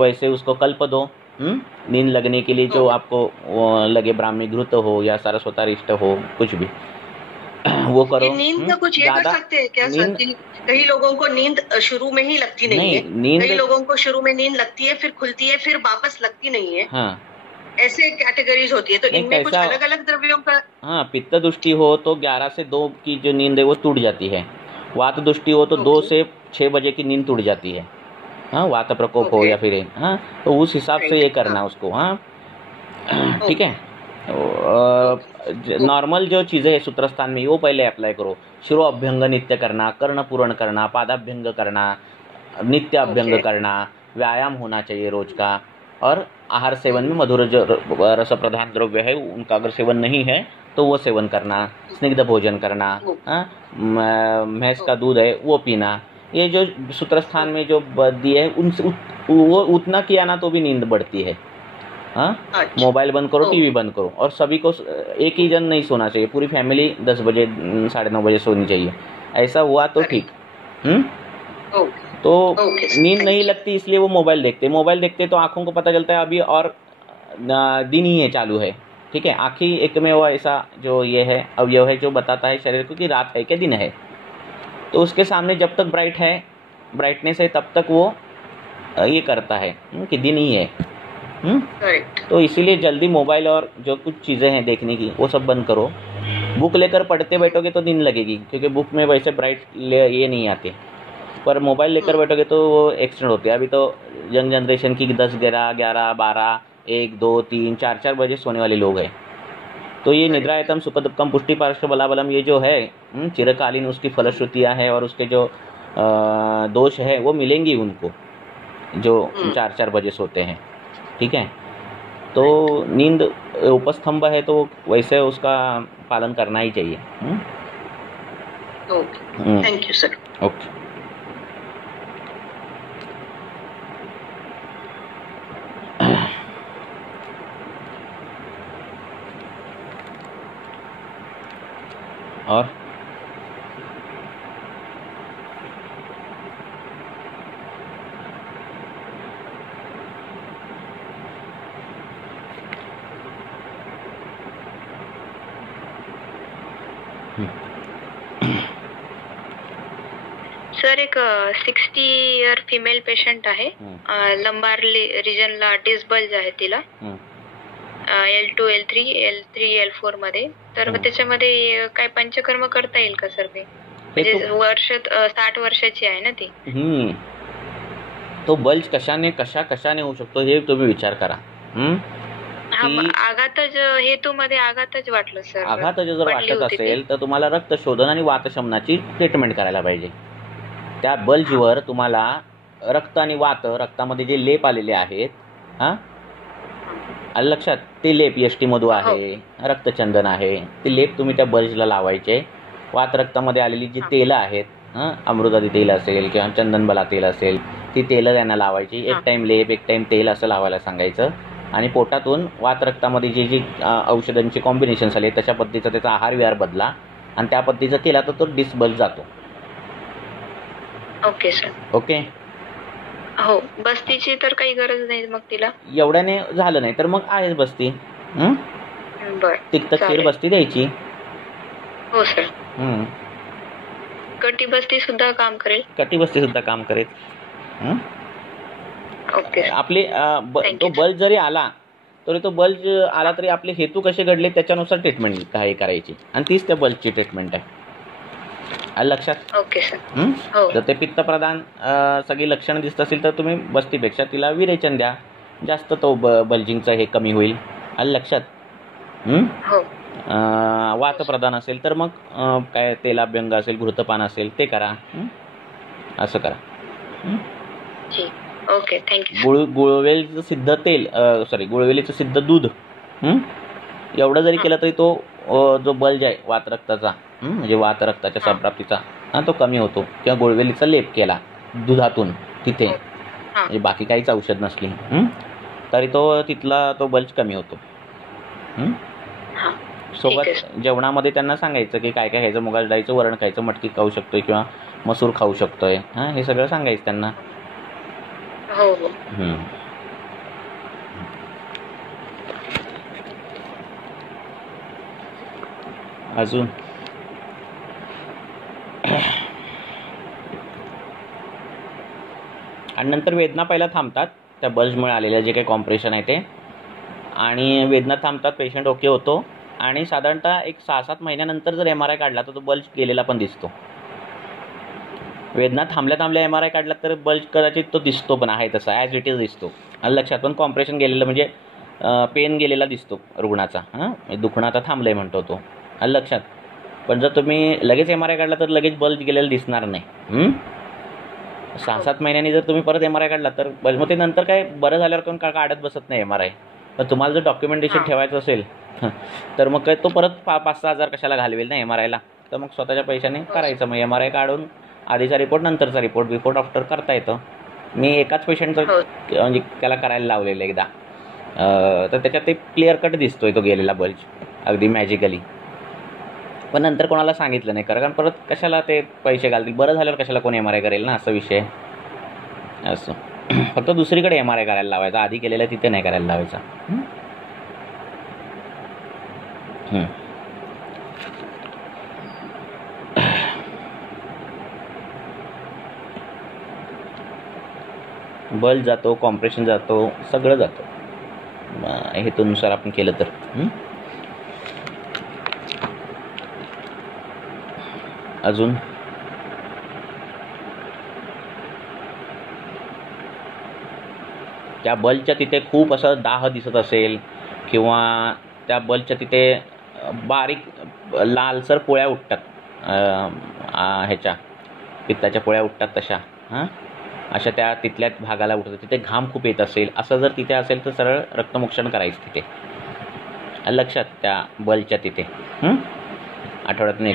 वैसे उसको कल्प दो, नींद लगने के लिए, जो आपको लगे, ब्राह्मी घृत हो या सरस्वतारिष्ट हो, कुछ भी वो करो। नींद का कुछ ये कर सकते हैं क्या सर? कई लोगों को नींद शुरू में ही लगती नहीं है, कई लोगों को शुरू में नींद लगती है, फिर खुलती है, फिर वापस लगती नहीं है। हाँ, ऐसे कैटेगरीज होती है, तो इनमें कुछ अलग अलग द्रव्यों का। हाँ, पित्त दृष्टि हो तो 11 से 2 की जो नींद है वो टूट जाती है। वात दृष्टि हो तो 2 से 6 बजे की नींद टूट जाती है। हाँ, वात प्रकोप हो या फिर हाँ, तो उस हिसाब से ये करना उसको। हाँ, ठीक है। नॉर्मल जो चीज़ें है सूत्रस्थान में वो पहले अप्लाई करो। शिरो अभ्यंग नित्य करना, कर्ण पूर्ण करना, पादाभ्यंग करना, नित्य अभ्यंग करना, व्यायाम होना चाहिए रोज का, और आहार सेवन में मधुर जो रस प्रधान द्रव्य है उनका अगर सेवन नहीं है तो वो सेवन करना, स्निग्ध भोजन करना, भैंस का दूध है वो पीना। ये जो सूत्रस्थान में जो दिए है उनसे वो उतना किया ना तो भी नींद बढ़ती है। हाँ, मोबाइल बंद करो, टीवी बंद करो, और सभी को एक ही जन नहीं सोना चाहिए, पूरी फैमिली 10 बजे 9:30 बजे सोनी चाहिए। ऐसा हुआ तो ठीक। तो नींद नहीं लगती इसलिए वो मोबाइल देखते तो आंखों को पता चलता है अभी और दिन ही है चालू है, ठीक है। आँखें एकमेव ऐसा जो ये है अवयव है जो बताता है शरीर को कि रात है क्या दिन है। तो उसके सामने जब तक ब्राइट है, ब्राइटनेस है, तब तक वो ये करता है कि दिन ही है। तो इसीलिए जल्दी मोबाइल और जो कुछ चीज़ें हैं देखने की वो सब बंद करो। बुक लेकर पढ़ते बैठोगे तो नींद लगेगी, क्योंकि बुक में वैसे ब्राइट ये नहीं आते, पर मोबाइल लेकर बैठोगे तो वो एक्सटेंड होते हैं। अभी तो यंग जनरेशन की 10, 11, 12, 1, 2, 3, 4 बजे सोने वाले लोग हैं। तो ये निद्रायतम सुखदुक्कम पुष्टि पार्श्व बलाबलम ये जो है चिरकालीन उसकी फलश्रुतियाँ हैं और उसके जो दोष है वो मिलेंगी उनको जो 4 बजे सोते हैं। ठीक है। तो नींद उपस्तंभ है तो वैसे उसका पालन करना ही चाहिए। Okay, thank you sir. Okay. और सर एक 60 इयर फिमेल पेशंट आहे, लंबार रिजनला डिस्बल्ज आहे तिला, L2, L3, L3, L4 मध्ये. तर त्याच्यामध्ये काय पंचकर्म करता येईल का सर? म्हणजे वर्ष 60 वर्षाची आहे ना ती. तो बल्ज कशाने होऊ शकतो हे तुम्ही विचार करा. आघातच हेतूमध्ये आघातच वाटलं सर. आघात जर वाटत असेल तर तुम्हाला रक्तशोधन आणि वातशमनाची ट्रीटमेंट करायला पाहिजे. त्या बल्जवर तुम्हाला रक्त आणि वात, रक्तामध्ये जे लेप आलेले आहेत आलं लक्षात, ते लेप यष्टी मधू आहे, रक्तचंदन आहे, ते लेप तुम्ही त्या बल्जला लावायचे. वात रक्तामध्ये आलेली जी तेलं आहेत, अमृतादी तेल असेल किंवा चंदनबला तेल असेल, ती तेलं त्यांना लावायची. एक टाइम लेप एक टाइम तेल असं लावायला सांगायचं. आणि पोटातून वात रक्तामध्ये जी औषधांची कॉम्बिनेशन झाले तशा पद्धतीचा त्याचा आहार विहार बदला आणि त्या पद्धतीचा केला तर तो डिस्बल्ज जातो. Okay sir. ओके. हो, बस्तीची तर काही गरज नाही मग तिला. एवढ्याने झालं नाही तर मग आहेच बस्ती. बरं, तिक्त खीर बस्ती द्यायची. हो सर. कटी बस्ती सुद्धा काम करेल. कटी बस्ती सुद्धा काम करेल. ओके. आपले तो बल्ज जरी आला तरी तो बल्ज आला तरी आपले हेतू कसे घडले त्याच्यानुसार ट्रीटमेंट काय करायची आणि तीच त्या बल्जची ट्रीटमेंट आहे. आलं लक्षात. Okay sir. जर ते पित्तप्रधान सगळी लक्षणं दिसत असेल तर तुम्ही बस्तीपेक्षा तिला विरेचन द्या, जास्त तो बल्जिंगचा हे कमी होईल. आलं लक्षात. वातप्रधान असेल तर मग काय तेलाभ्यंग असेल, घृतपान असेल ते करा. असं करा. Okay, thank you. गुळवेलीचं सिद्ध तेल, गुळवेलीचं सिद्ध दूध एवढं जरी केलं तरी तो जो बल्ज आहे वात रक्ताचा, म्हणजे वात रक्ताच्या संप्राप्तीचा तो कमी होतो. किंवा गुळवेलीचा लेप केला दुधातून तिथे, म्हणजे बाकी काहीच औषध नसली तरी तो तिथला तो बल्ज कमी होतो. सोबत जेवणामध्ये त्यांना सांगायचं की काय काय खायचं, मुगाच्या डाळीचं वरण खायचं, मटकी खाऊ शकतोय किंवा मसूर खाऊ शकतोय, हे सगळं सांगायचं त्यांना. अजून आणि नंतर वेदना पहिला थांबतात त्या बल्जमुळे आलेल्या जे काही कॉम्प्रेशन आहे ते, आणि वेदना थांबतात, पेशंट ओके होतो. आणि साधारणतः एक 6-7 महिन्यानंतर जर MRI काढला तर तो बल्ज गेलेला पण दिसतो. वेदना थांबल्या MRI काढला तर बल्ज कदाचित तो दिसतो पण आहे तसा ॲज इट इज दिसतो. लक्षात. पण कॉम्प्रेशन गेलेलं म्हणजे पेन गेलेला दिसतो रुग्णाचा. दुखणं आता थांबलंय म्हणतो तो. लक्षात. पण जर तुम्ही लगेच MRI काढला तर लगेच बल्ज गेलेला दिसणार नाही. 6-7 महिन्यांनी जर तुम्ही परत MRI काढला तर बल्ज, मग ते नंतर काय बरं झाल्यावर कोण काढत बसत नाही MRI. पण तुम्हाला जर डॉक्युमेंटेशन ठेवायचं असेल तर मग काय तो परत 5-6 हजार कशाला घालवेल ना MRIला. तर मग स्वतःच्या पैशाने करायचं. मग MRI काढून आधीचा रिपोर्ट नंतरचा रिपोर्ट बिफोर आफ्टर करता येतं. मी एकाच पेशंटचं म्हणजे त्याला करायला लावलेलं एकदा, तर त्याच्यात ते क्लिअर कट दिसतोय तो गेलेला बल्ज अगदी मॅजिकली. पण नंतर कोणाला सांगितलं नाही, कारण परत कशाला ते पैसे घालतील, बरं झाल्यावर कशाला कोण MRI करेल ना, असा विषय. असं फक्त दुसरीकडे MRI करायला लावायचा, आधी केलेलं तिथे नाही करायला लावायचा. बल जातो, कॉम्प्रेशन जातो, सगळं जातं हेतूनुसार आपण केलं तर. अजून त्या बलच्या तिथे खूप असं दाह दिसत असेल किंवा त्या बलच्या तिथे बारीक लालसर पोळ्या उठतात, ह्याच्या पित्ताच्या पोळ्या उठतात तशा, अशा त्या तिथल्या भागाला उठतात, तिथे घाम खूप येत असेल, असं जर तिथे असेल तर सरळ रक्तमोक्षण करायचं तिथे. लक्षात, त्या बलच्या तिथे आठवड्यातून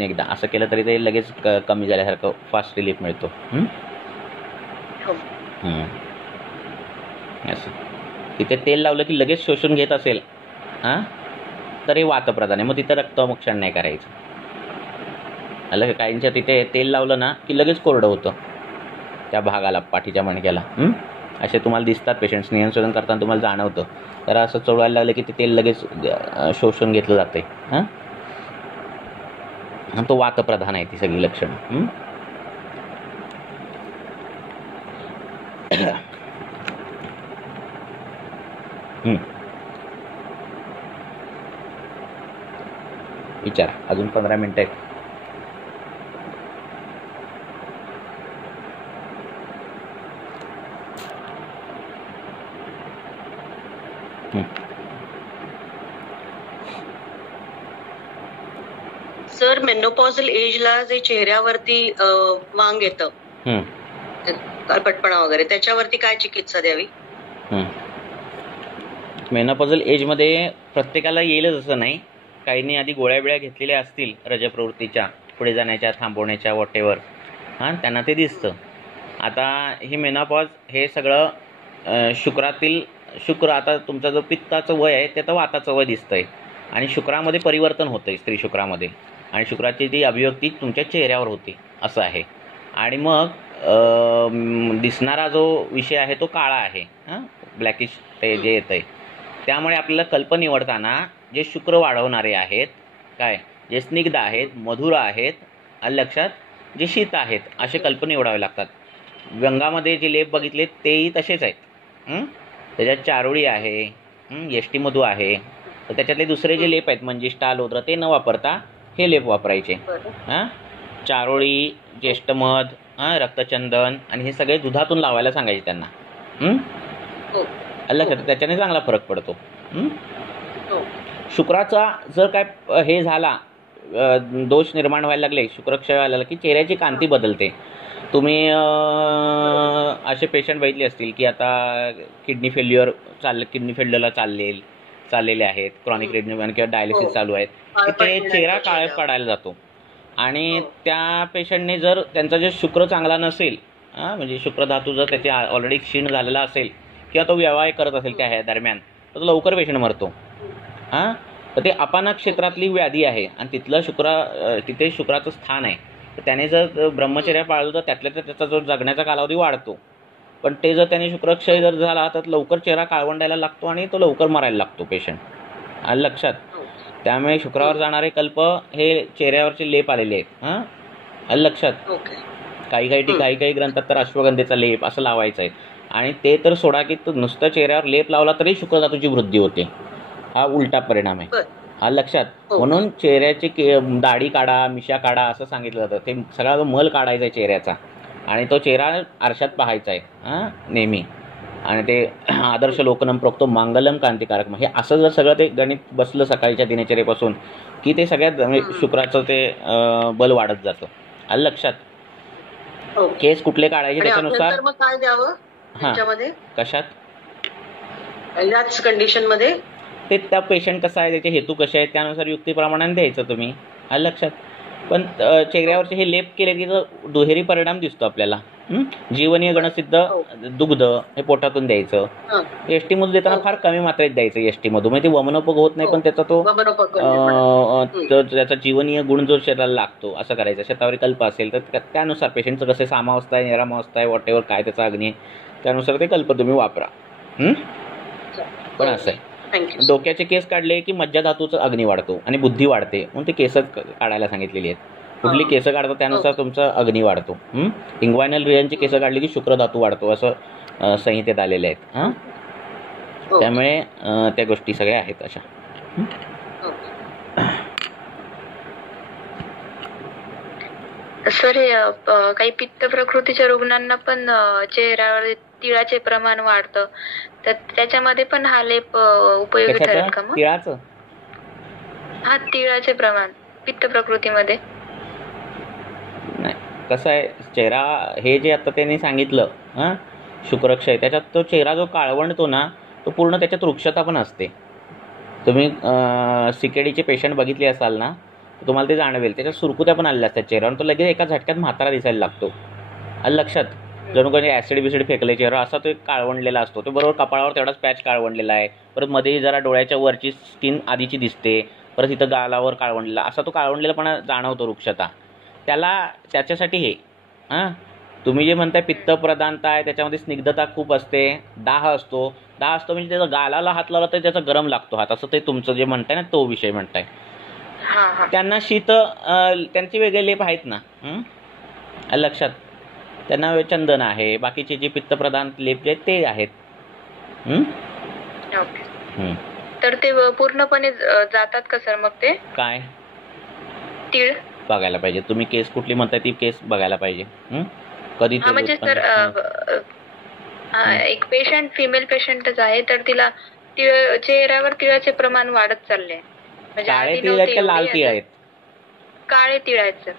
एकदा असं केलं तरी ते लगेच कमी झाल्यासारखं फास्ट रिलीफ मिळतो. असं तिथे तेल लावलं की लगेच शोषून घेत असेल तर हे वातप्रधान आहे, मग तिथं रक्तमोक्षण नाही करायचं. अलग काहींच्या तिथे तेल लावलं ना की लगेच कोरडं होतं त्या भागाला, पाठीच्या मणक्याला. असे तुम्हाला दिसतात पेशंट्स, नियंत्रण करताना तुम्हाला जाणवतं. तर असं चोळायला लागलं की ते तेल लगेच शोषून घेतलं जाते. तो वातप्रधान आहे ती सगळी लक्षणं. विचार, अजून 15 मिनिटं आहेत. सर, मेनोपॉझल एजला जे चेहऱ्यावरती वांग येतं, काळपटपणा वगैरे, त्याच्यावरती काय चिकित्सा द्यावी? मेनोपॉझल एजमध्ये प्रत्येकाला येईलच असं नाही. काहींनी आधी गोळ्या बिळ्या घेतलेल्या असतील रजप्रवृत्तीच्या, पुढे जाण्याच्या, थांबवण्याच्या, वॉटेवर, त्यांना ते दिसतं. आता ही मेनोपॉज हे सगळं शुक्र, आता तुमचा जो पित्ताचं वय आहे ते तर वाताचं वय दिसतंय आणि शुक्रामध्ये परिवर्तन होतंय, स्त्री शुक्रामध्ये, आणि शुक्राची ती अभिव्यक्ती तुमच्या चेहऱ्यावर होती, असं आहे. आणि मग दिसणारा जो विषय आहे तो काळा आहे, ब्लॅकिश ते जे येतं आहे. त्यामुळे आपल्याला कल्प निवडताना जे शुक्र वाढवणारे आहेत, काय जे स्निग्ध आहेत, मधुर आहेत, लक्षात, जे शीत आहेत, असे कल्प निवडावे लागतात. व्यंगामध्ये जे लेप बघितले तेही तसेच आहेत. त्याच्यात चारोळी आहे, यष्टीमधू आहे, तर त्याच्यातले दुसरे जे लेप आहेत मंजिष्ठा, लोद्र, ते न वापरता हे लेप वापरायचे. चारोळी, ज्येष्ठमध, रक्तचंदन आणि हे सगळे दुधातून लावायला सांगायचे त्यांना. लक्षात, त्याच्याने चांगला फरक पडतो. शुक्राचा जर काय हे झाला, दोष निर्माण व्हायला लागले, शुक्रक्षय व्हायला लागला की चेहऱ्याची कांती बदलते. तुम्ही असे पेशंट बघितले असतील की आता किडनी फेल्युअरला चाललेले आहेत, क्रॉनिक किडनी किंवा डायलिसिस चालू आहेत, की ते चेहरा काळा पडायला जातो. आणि त्या पेशंटने जर त्यांचा जे शुक्र चांगला नसेल, म्हणजे शुक्रधातू जर त्याचे ऑलरेडी क्षीण झालेला असेल किंवा तो व्यवहार करत असेल त्या ह्या दरम्यान, तर लवकर पेशंट मरतो. तर ते अपान क्षेत्रातली व्याधी आहे आणि तिथे शुक्राचं स्थान आहे. तर त्याने जर ब्रह्मचर्य पाळलं तर त्यातल्या त्याचा जो जगण्याचा कालावधी वाढतो. पण ते जर त्याने शुक्रक्षय जर झाला तर लवकर चेहरा काळवंडायला लागतो आणि तो लवकर मरायला लागतो पेशंट. लक्षात, त्यामुळे शुक्रावर जाणारे कल्प हे चेहऱ्यावरचे लेप आलेले आहेत. लक्षात, काही ग्रंथात तर अश्वगंधेचा लेप असं लावायचं आहे. आणि ते तर सोडा की नुसतं चेहऱ्यावर लेप लावला तरी शुक्रधातूची वृद्धी होते. हा उलटा परिणाम आहे. लक्षात, म्हणून चेहऱ्याची दाढी काढा, मिशा काढा असं सांगितलं जातं. ते सगळा मल काढायचा आहे चेहऱ्याचा आणि तो चेहरा आरशात पाहायचा आहे नेहमी. आणि ते आदर्श लोकनम प्रोक्तो मांगलम क्रांतिकारक, हे असं जर सगळं ते गणित बसलं सकाळच्या दिनचर्येपासून की ते सगळ्यात शुक्राचं ते बल वाढत जातं. लक्षात, केस कुठले काढायचे त्याच्यानुसार काय द्यावं कशात याच कंडिशन मध्ये ते त्या पेशंट कसा आहे, त्याचे हेतू कसे आहेत त्यानुसार युक्तीप्रमाणे द्यायचं तुम्ही. लक्षात, पण चेहऱ्यावरचे हे लेप केले की दुहेरी परिणाम दिसतो आपल्याला. जीवनीय गणसिद्ध दुग्ध हे पोटातून द्यायचं. यष्टीमधू देताना फार कमी मात्रेत द्यायचं यष्टीमधू, म्हणजे ते वमनोपग होत नाही पण त्याचा त्याचा जीवनीय गुण जो शरीराला लागतो असं करायचं. शतावरी कल्प असेल तर त्यानुसार पेशंटचं कसं सामावस्था आहे, निरामावस्था आहे, वॉटेवर काय त्याचा अग्नी, त्यानुसार ते कल्प तुम्ही वापरा. पण असं आहे थँक्यू. डोक्याचे केस काढले की मज्जाधातूचा अग्नी वाढतो आणि बुद्धी वाढते, म्हणून ते केस काढायला सांगितलेली आहेत. कुठली केस काढतो त्यानुसार तुमचा अग्नी वाढतो. इंग्वायनल रिजनची केस काढली की शुक्र धातू वाढतो, असं संहितेत आलेले आहेत. त्यामुळे त्या गोष्टी सगळ्या आहेत अशा. सर, काही पित्त प्रकृतीच्या रुग्णांना पण चेहऱ्यावर तिळाचे प्रमाण वाढतं, तर त्याच्यामध्ये पण हा लेप उपयोगी ठरेल का मग? तिळाचं? हा, तिळाचे प्रमाण पित्त प्रकृतीमध्ये. नाही, कसं आहे, चेहरा हे जे आता त्यांनी सांगितलं शुक्रक्षय, त्याच्यात तो चेहरा जो काळवंडतो ना, तो पूर्ण त्याच्यात वृक्षता पण असते. तुम्ही CKD पेशंट बघितले असाल ना, तुम्हाला ते जाणवेल. त्याच्यात सुरकुत्या पण आलेल्या असतात चेहऱ्यावर, तो लगेच एका झटक्यात म्हातारा दिसायला लागतो. आणि लक्षात, जणू काही ॲसिड बिसिड फेकले चेहरा, असा तो काळवंडलेला असतो. तो बरोबर कपाळावर तेवढाच पॅच काळवंडलेला आहे, परत मध्ये जरा डोळ्याच्या वरची स्किन आधीची दिसते, परत इथं गालावर काळवंडलेला, असा तो काळवंडलेलापणा जाणवतो, वृक्षता. त्याच्यासाठी हे तुम्ही जे म्हणताय पित्त प्रधानता आहे, त्याच्यामध्ये स्निग्धता खूप असते, दाह असतो म्हणजे त्याचा गालाला हात लावला तर त्याचा गरम लागतो हात, असं ते तुमचं जे म्हणताय ना, तो विषय म्हणताय. त्यांना शीत, त्यांचे वेगळे लेप आहेत ना, लक्षात. त्यांना चंदन आहे, बाकीचे जे पित्तप्रधान लेप जे आहेत ते आहेत. तर ते पूर्णपणे जातात का सर मग ते? काय तीळ बघायला पाहिजे तुम्ही. केस कुठली म्हणताय ती केस बघायला पाहिजे. कधी म्हणजे सर, एक पेशंट, फिमेल पेशंटच आहे, तर तिला चेहऱ्यावर तिळाचे प्रमाण वाढत चालले. काळे तीळ आहेत का लाल तीळ आहेत? काळे तीळ आहेत सर.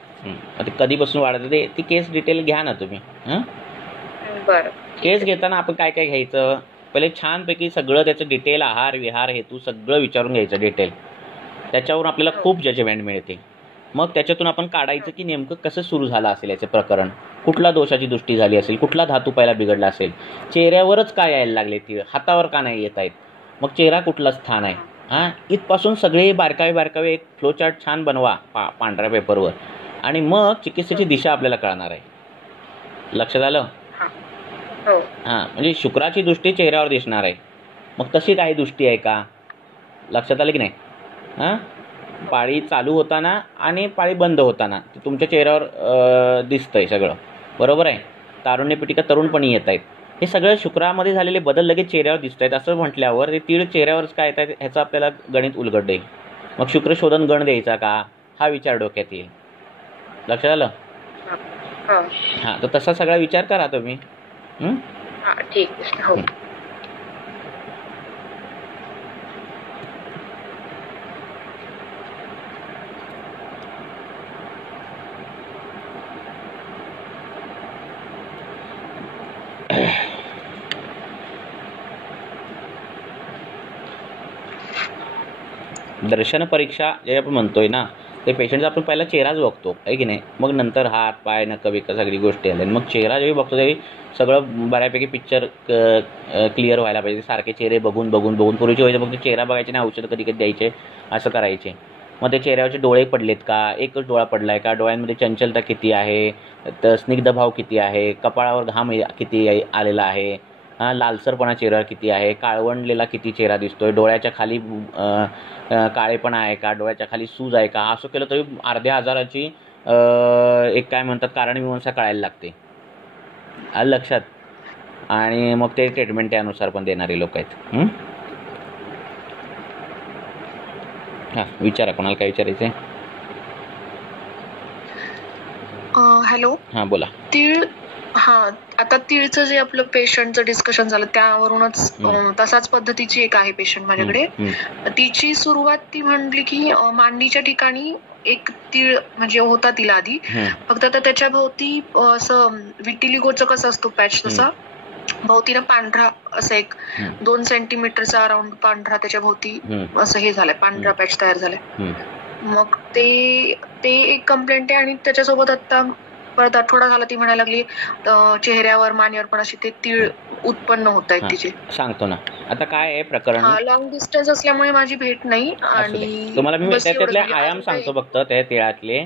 आता कधीपासून वाढत ती केस डिटेल घ्या ना तुम्ही. बरं. केस घेताना आपण काय काय घ्यायचं, पहिले छानपैकी सगळं त्याचं डिटेल, आहार विहार हेतू सगळं विचारून घ्यायचं डिटेल. त्याच्यावरून आपल्याला खूप जजमेंट मिळते. मग त्याच्यातून आपण काढायचं की नेमकं कसं सुरू झालं असेल याचं प्रकरण, कुठला दोषाची दृष्टी झाली असेल, कुठला धातू पहिला बिघडला असेल, चेहऱ्यावरच काय यायला लागले तीळ, हातावर का नाही येत आहेत, मग चेहरा कुठलं स्थान आहे, इथपासून सगळे बारकावे एक फ्लोचार्ट छान बनवा पांढऱ्या पेपरवर, आणि मग चिकित्सेची दिशा आपल्याला कळणार आहे. लक्षात आलं? म्हणजे शुक्राची दृष्टी चेहऱ्यावर दिसणार आहे. मग तशी काही दृष्टी आहे का? लक्षात आलं की नाही? पाळी चालू होताना आणि पाळी बंद होताना ते तुमच्या चेहऱ्यावर दिसतंय सगळं, बरोबर आहे. तारुण्य पिटिका तरुणपणी येत आहेत, हे सगळं शुक्रामध्ये झालेले बदल लगेच चेहऱ्यावर दिसत आहेत. असं म्हटल्यावर ते तीळ चेहऱ्यावरच काय येत आहेत ह्याचं आपल्याला गणित उलगडत येईल. मग शुक्र शोधन गण द्यायचा का, हा विचार डोक्यात येईल. लक्षात आलं? तर तसा सगळा विचार करा तुम्ही. ठीक. हो. दर्शन परीक्षा जे आपण म्हणतोय ना, ते पेशंटचा आपण पहिला चेहराच बघतो आहे की नाही, मग नंतर हात पाय नकं बिकं सगळी गोष्टी आल्या. मग चेहरा जेव्हा बघतो त्यावेळी सगळं बऱ्यापैकी पिक्चर क्लिअर व्हायला पाहिजे. सारखे चेहरे बघून पूर्वीचे व्हायचे फक्त चेहरा बघायचे नाही, औषधं कधी कधी द्यायचे, असं करायचे. मग ते चेहऱ्यावरचे डोळे पडलेत का, एकच डोळा पडला आहे का, डोळ्यांमध्ये चंचलता किती आहे, तर स्निग्धभाव किती आहे, कपाळावर घाम किती आलेला आहे, लालसरपणा चेहऱ्यावर किती आहे, काळवंडलेला किती चेहरा दिसतोय, डोळ्याच्या खाली काळेपणा आहे का, डोळ्याच्या खाली सूज आहे का, असं केलं तरी अर्ध्या हजाराची एक काय म्हणतात कारणमीमांसा कळायला लागते. लक्षात. आणि मग ते ट्रीटमेंट त्यानुसार पण देणारे लोक आहेत. विचारा, कोणाला काय विचारायचं आहे? हॅलो. बोला. तीळ. आता तीळचं जे आपलं पेशंटचं डिस्कशन झालं त्यावरूनच तसाच पद्धतीची एक आहे पेशंट माझ्याकडे. तिची सुरुवात ती म्हणली की मांडीच्या ठिकाणी एक तीळ म्हणजे होता तिला आधी, फक्त आता त्याच्या भोवती असं विटिलिगोचं कसं असतो पॅच तसा भोवतीनं पांढरा असं एक 2 सेंटीमीटरचा अराउंड पांढरा त्याच्या भोवती असं हे झालंय, पांढरा पॅच तयार झालाय. मग ते एक कंप्लेंट आहे. आणि त्याच्यासोबत आता परत आठवडा झाला ती म्हणायला लागली चेहऱ्यावर मानेवर पण अशी ते तीळ उत्पन्न होत आहेत तिचे. सांगतो ना आता काय आहे प्रकरण. लॉंग डिस्टन्स असल्यामुळे माझी भेट नाही. आणि तुम्हाला मी त्याच्यातले आयाम सांगतो फक्त त्या तिळातले,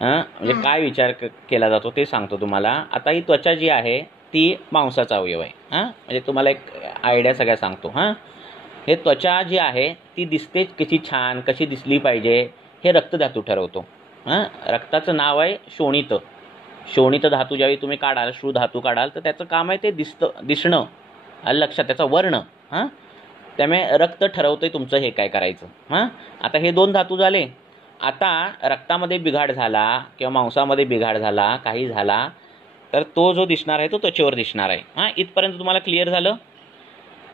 म्हणजे काय विचार केला जातो ते सांगतो तुम्हाला. आता ही त्वचा जी आहे ती मांसाचा अवयव आहे. म्हणजे तुम्हाला एक आयडिया सगळ्या सांगतो. हे त्वचा जी आहे ती दिसते किती छान, कशी दिसली पाहिजे हे रक्तधातू ठरवतो. रक्ताचं नाव आहे शोणित. शोणित धातू ज्यावेळी तुम्ही काढाल, श्रू धातू काढाल, तर त्याचं काम आहे ते दिसणं, लक्षात, त्याचा वर्ण. त्यामुळे रक्त ठरवतंय तुमचं हे काय करायचं. आता हे 2 धातू झाले. आता रक्तामध्ये बिघाड झाला किंवा मांसामध्ये बिघाड झाला, काही झाला, तर तो जो दिसणार आहे तो त्वचेवर दिसणार आहे. इथपर्यंत तुम्हाला क्लिअर झालं.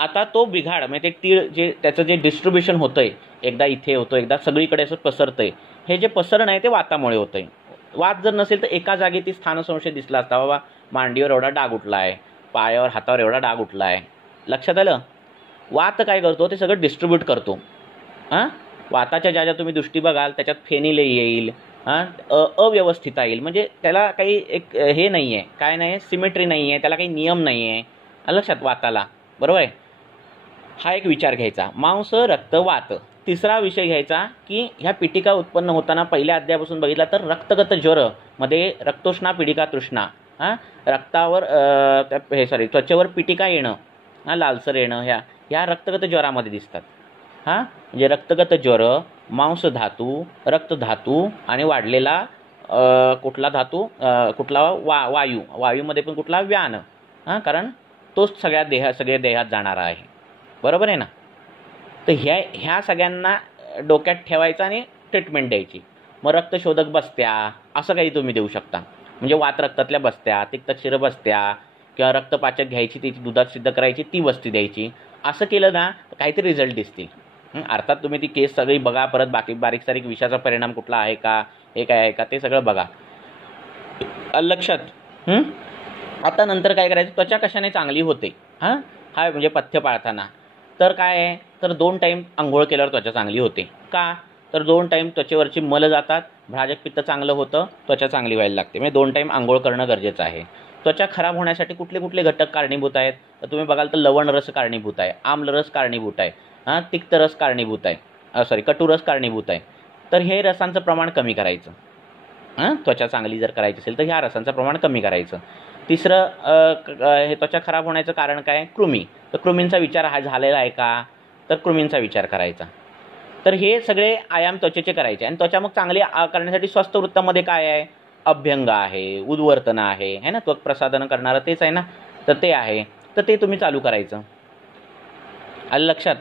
आता तो बिघाड म्हणजे ते तीळ जे त्याचं जे डिस्ट्रीब्युशन होतंय, एकदा इथे होतं, एकदा सगळीकडे असं पसरतंय. हे जे पसरण आहे ते वातामुळे होतंय. वात जर नसेल तर एका जागी ती स्थानसंशय दिसला असता, बाबा मांडीवर एवढा डाग उठला आहे, पायावर हातावर एवढा डाग उठला आहे. लक्षात आलं. वात काय करतो, ते सगळं डिस्ट्रीब्यूट करतो. वाताच्या ज्या ज्या तुम्ही दृष्टी बघाल त्याच्यात फेनिल येईल, अव्यवस्थित येईल, म्हणजे त्याला काही एक हे नाही आहे, काय नाही, सिमेट्री नाही आहे, त्याला काही नियम नाही आहे. लक्षात, वाताला. बरोबर आहे. हा एक विचार घ्यायचा. मांस, रक्त, वात. तिसरा विषय घ्यायचा की ह्या पिटिका उत्पन्न होताना पहिल्या अध्यायापासून बघितला तर रक्तगत ज्वर मध्ये रक्तोष्णा, पिडिका, तृष्णा, रक्तावर त्वचेवर पिटिका येणं, लालसर येणं, ह्या रक्तगत ज्वरामध्ये दिसतात. म्हणजे रक्तगत ज्वर, मांसधातू, रक्तधातू आणि वाढलेला कुठला धातू, कुठला वायू, वायूमध्ये पण कुठला व्यान, कारण तोच सगळ्या देहात जाणारा आहे. बरोबर आहे ना. तर ह्या सगळ्यांना डोक्यात ठेवायचं आणि ट्रीटमेंट द्यायची. मग रक्तशोधक बसत्या असं काही तुम्ही देऊ शकता. म्हणजे वात रक्तातल्या बसत्या, तिक्तक्षीर बसत्या, किंवा रक्तपाचक घ्यायची, त्याची दुधात सिद्ध करायची, ती वस्ती द्यायची. असं केलं ना तर काहीतरी रिझल्ट दिसतील. अर्थात तुम्ही ती केस सगळी बघा, परत बारीक सारीक विषाचा परिणाम कुठला आहे का, हे काय आहे का, ते सगळं बघा. लक्षात. आता नंतर काय करायचं, त्वचा कशाने चांगली होते. हा म्हणजे पथ्य पाळताना तर काय आहे, तर 2 टाईम आंघोळ केल्यावर त्वचा चांगली होते. का, तर 2 टाईम त्वचेवरची मल जातात, भ्राजक पित्त चांगलं होतं, त्वचा चांगली व्हायला लागते. म्हणजे 2 टाईम आंघोळ करणं गरजेचं आहे. त्वचा खराब होण्यासाठी कुठले कुठले घटक कारणीभूत आहेत, तर तुम्ही बघाल तर लवण रस कारणीभूत आहे, आम्ल रस कारणीभूत आहे, तिक्त रस कारणीभूत आहे, कटू रस कारणीभूत आहे. तर हे रसांचं प्रमाण कमी करायचं. त्वचा चांगली जर करायची असेल तर ह्या रसांचं प्रमाण कमी करायचं. तिसरं, हे त्वचा खराब होण्याचं कारण काय, कृमी. तर कृमींचा विचार हा झालेला आहे का, तर कृमींचा विचार करायचा. तर हे सगळे आयाम त्वचेचे करायचे. आणि त्वचा मग चांगली करण्यासाठी स्वस्थ वृत्तामध्ये काय आहे, अभ्यंग आहे, उद्वर्तन आहे ना, त्वक प्रसाधन करणारं तेच आहे ना, तर ते आहे. तर ते तुम्ही चालू करायचं. आलं लक्षात.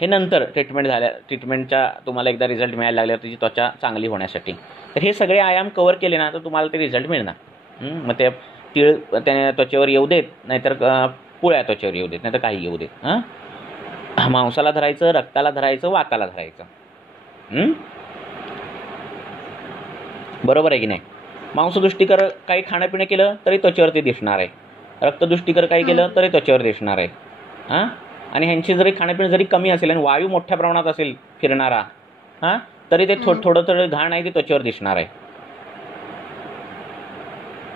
हे नंतर ट्रीटमेंटच्या तुम्हाला एकदा रिझल्ट मिळायला लागल्यावर त्याची त्वचा चांगली होण्यासाठी. तर हे सगळे आयाम कव्हर केले ना तर तुम्हाला ते रिझल्ट मिळणार. मग ते तीळ त्याने त्वचेवर येऊ देत, नाहीतर पुळ्या त्वचेवर येऊ देत, नाहीतर काही येऊ देत. मांसाला धरायचं, रक्ताला धरायचं, वाताला धरायचं. बरोबर आहे की नाही. मांसदृष्टीकर काही खाणंपिणं केलं तरी त्वचेवर ते दिसणार आहे, रक्तदृष्टीकर काही केलं तरी त्वचेवर दिसणार आहे. आणि ह्यांची जरी खाणंपिणं जरी कमी असेल आणि वायू मोठ्या प्रमाणात असेल फिरणारा, तरी ते थोडं घाण आहे ते त्वचेवर दिसणार आहे.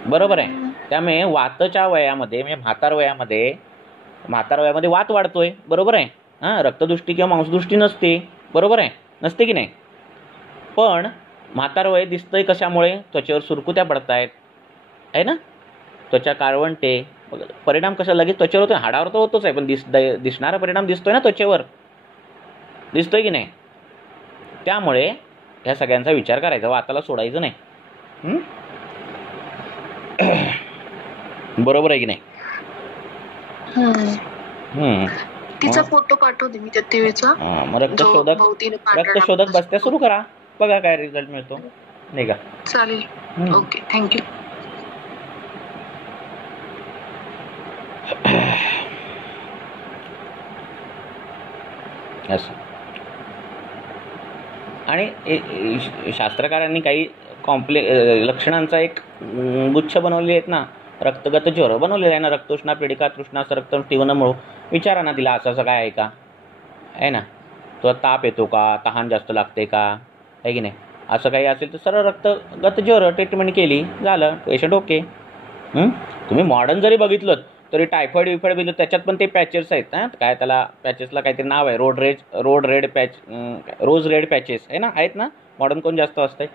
बरोबर आहे. त्यामुळे वातच्या वयामध्ये म्हणजे म्हातार वयामध्ये वात वाढतोय. बरोबर आहे. रक्तदृष्टी किंवा मांसदृष्टी नसते. बरोबर आहे, नसते की नाही. पण म्हातार वय दिसतंय कशामुळे, त्वचेवर सुरकुत्या पडतायत आहे ना, त्वचा काळवंटे. परिणाम कशा लगेच त्वचेवर होतो, हाडावर तर होतोच आहे, पण दिसणारा परिणाम दिसतोय ना त्वचेवर, दिसतोय की नाही. त्यामुळे ह्या सगळ्यांचा विचार करायचा, वाताला सोडायचं नाही. बरोबर आहे की नाही. तिचा फोटो पाठवते मी त्या टीव्हीचा. मग रक्तशोधक बसत्या सुरू करा, बघा काय रिझल्ट मिळतो, नाही का. चालेल. Okay, thank you. असं. आणि शास्त्रकारांनी काही लक्षणांचा एक गुच्छ बनवले आहेत ना. रक्तगत ज्वर बनवलेला आहे ना, रक्तोष्णा, पिडिका, तृष्णा, रक्त तीव्रमळू. विचारा ना तिला असं काय आहे का, आहे ना. तो ताप येतो का, तहान जास्त लागते का, आहे की नाही. असं काही असेल तर सरळ रक्तगत ज्वर ट्रीटमेंट केली, झालं, पेशंट ओके. तुम्ही मॉडर्न जरी बघितलं तरी टायफॉइड बघितलं त्याच्यात पण ते पॅचेस आहेत. काय त्याला पॅचेसला काहीतरी नाव आहे, रोज रेड पॅचेस आहे ना, आहेत ना. मॉडर्न कोण जास्त असते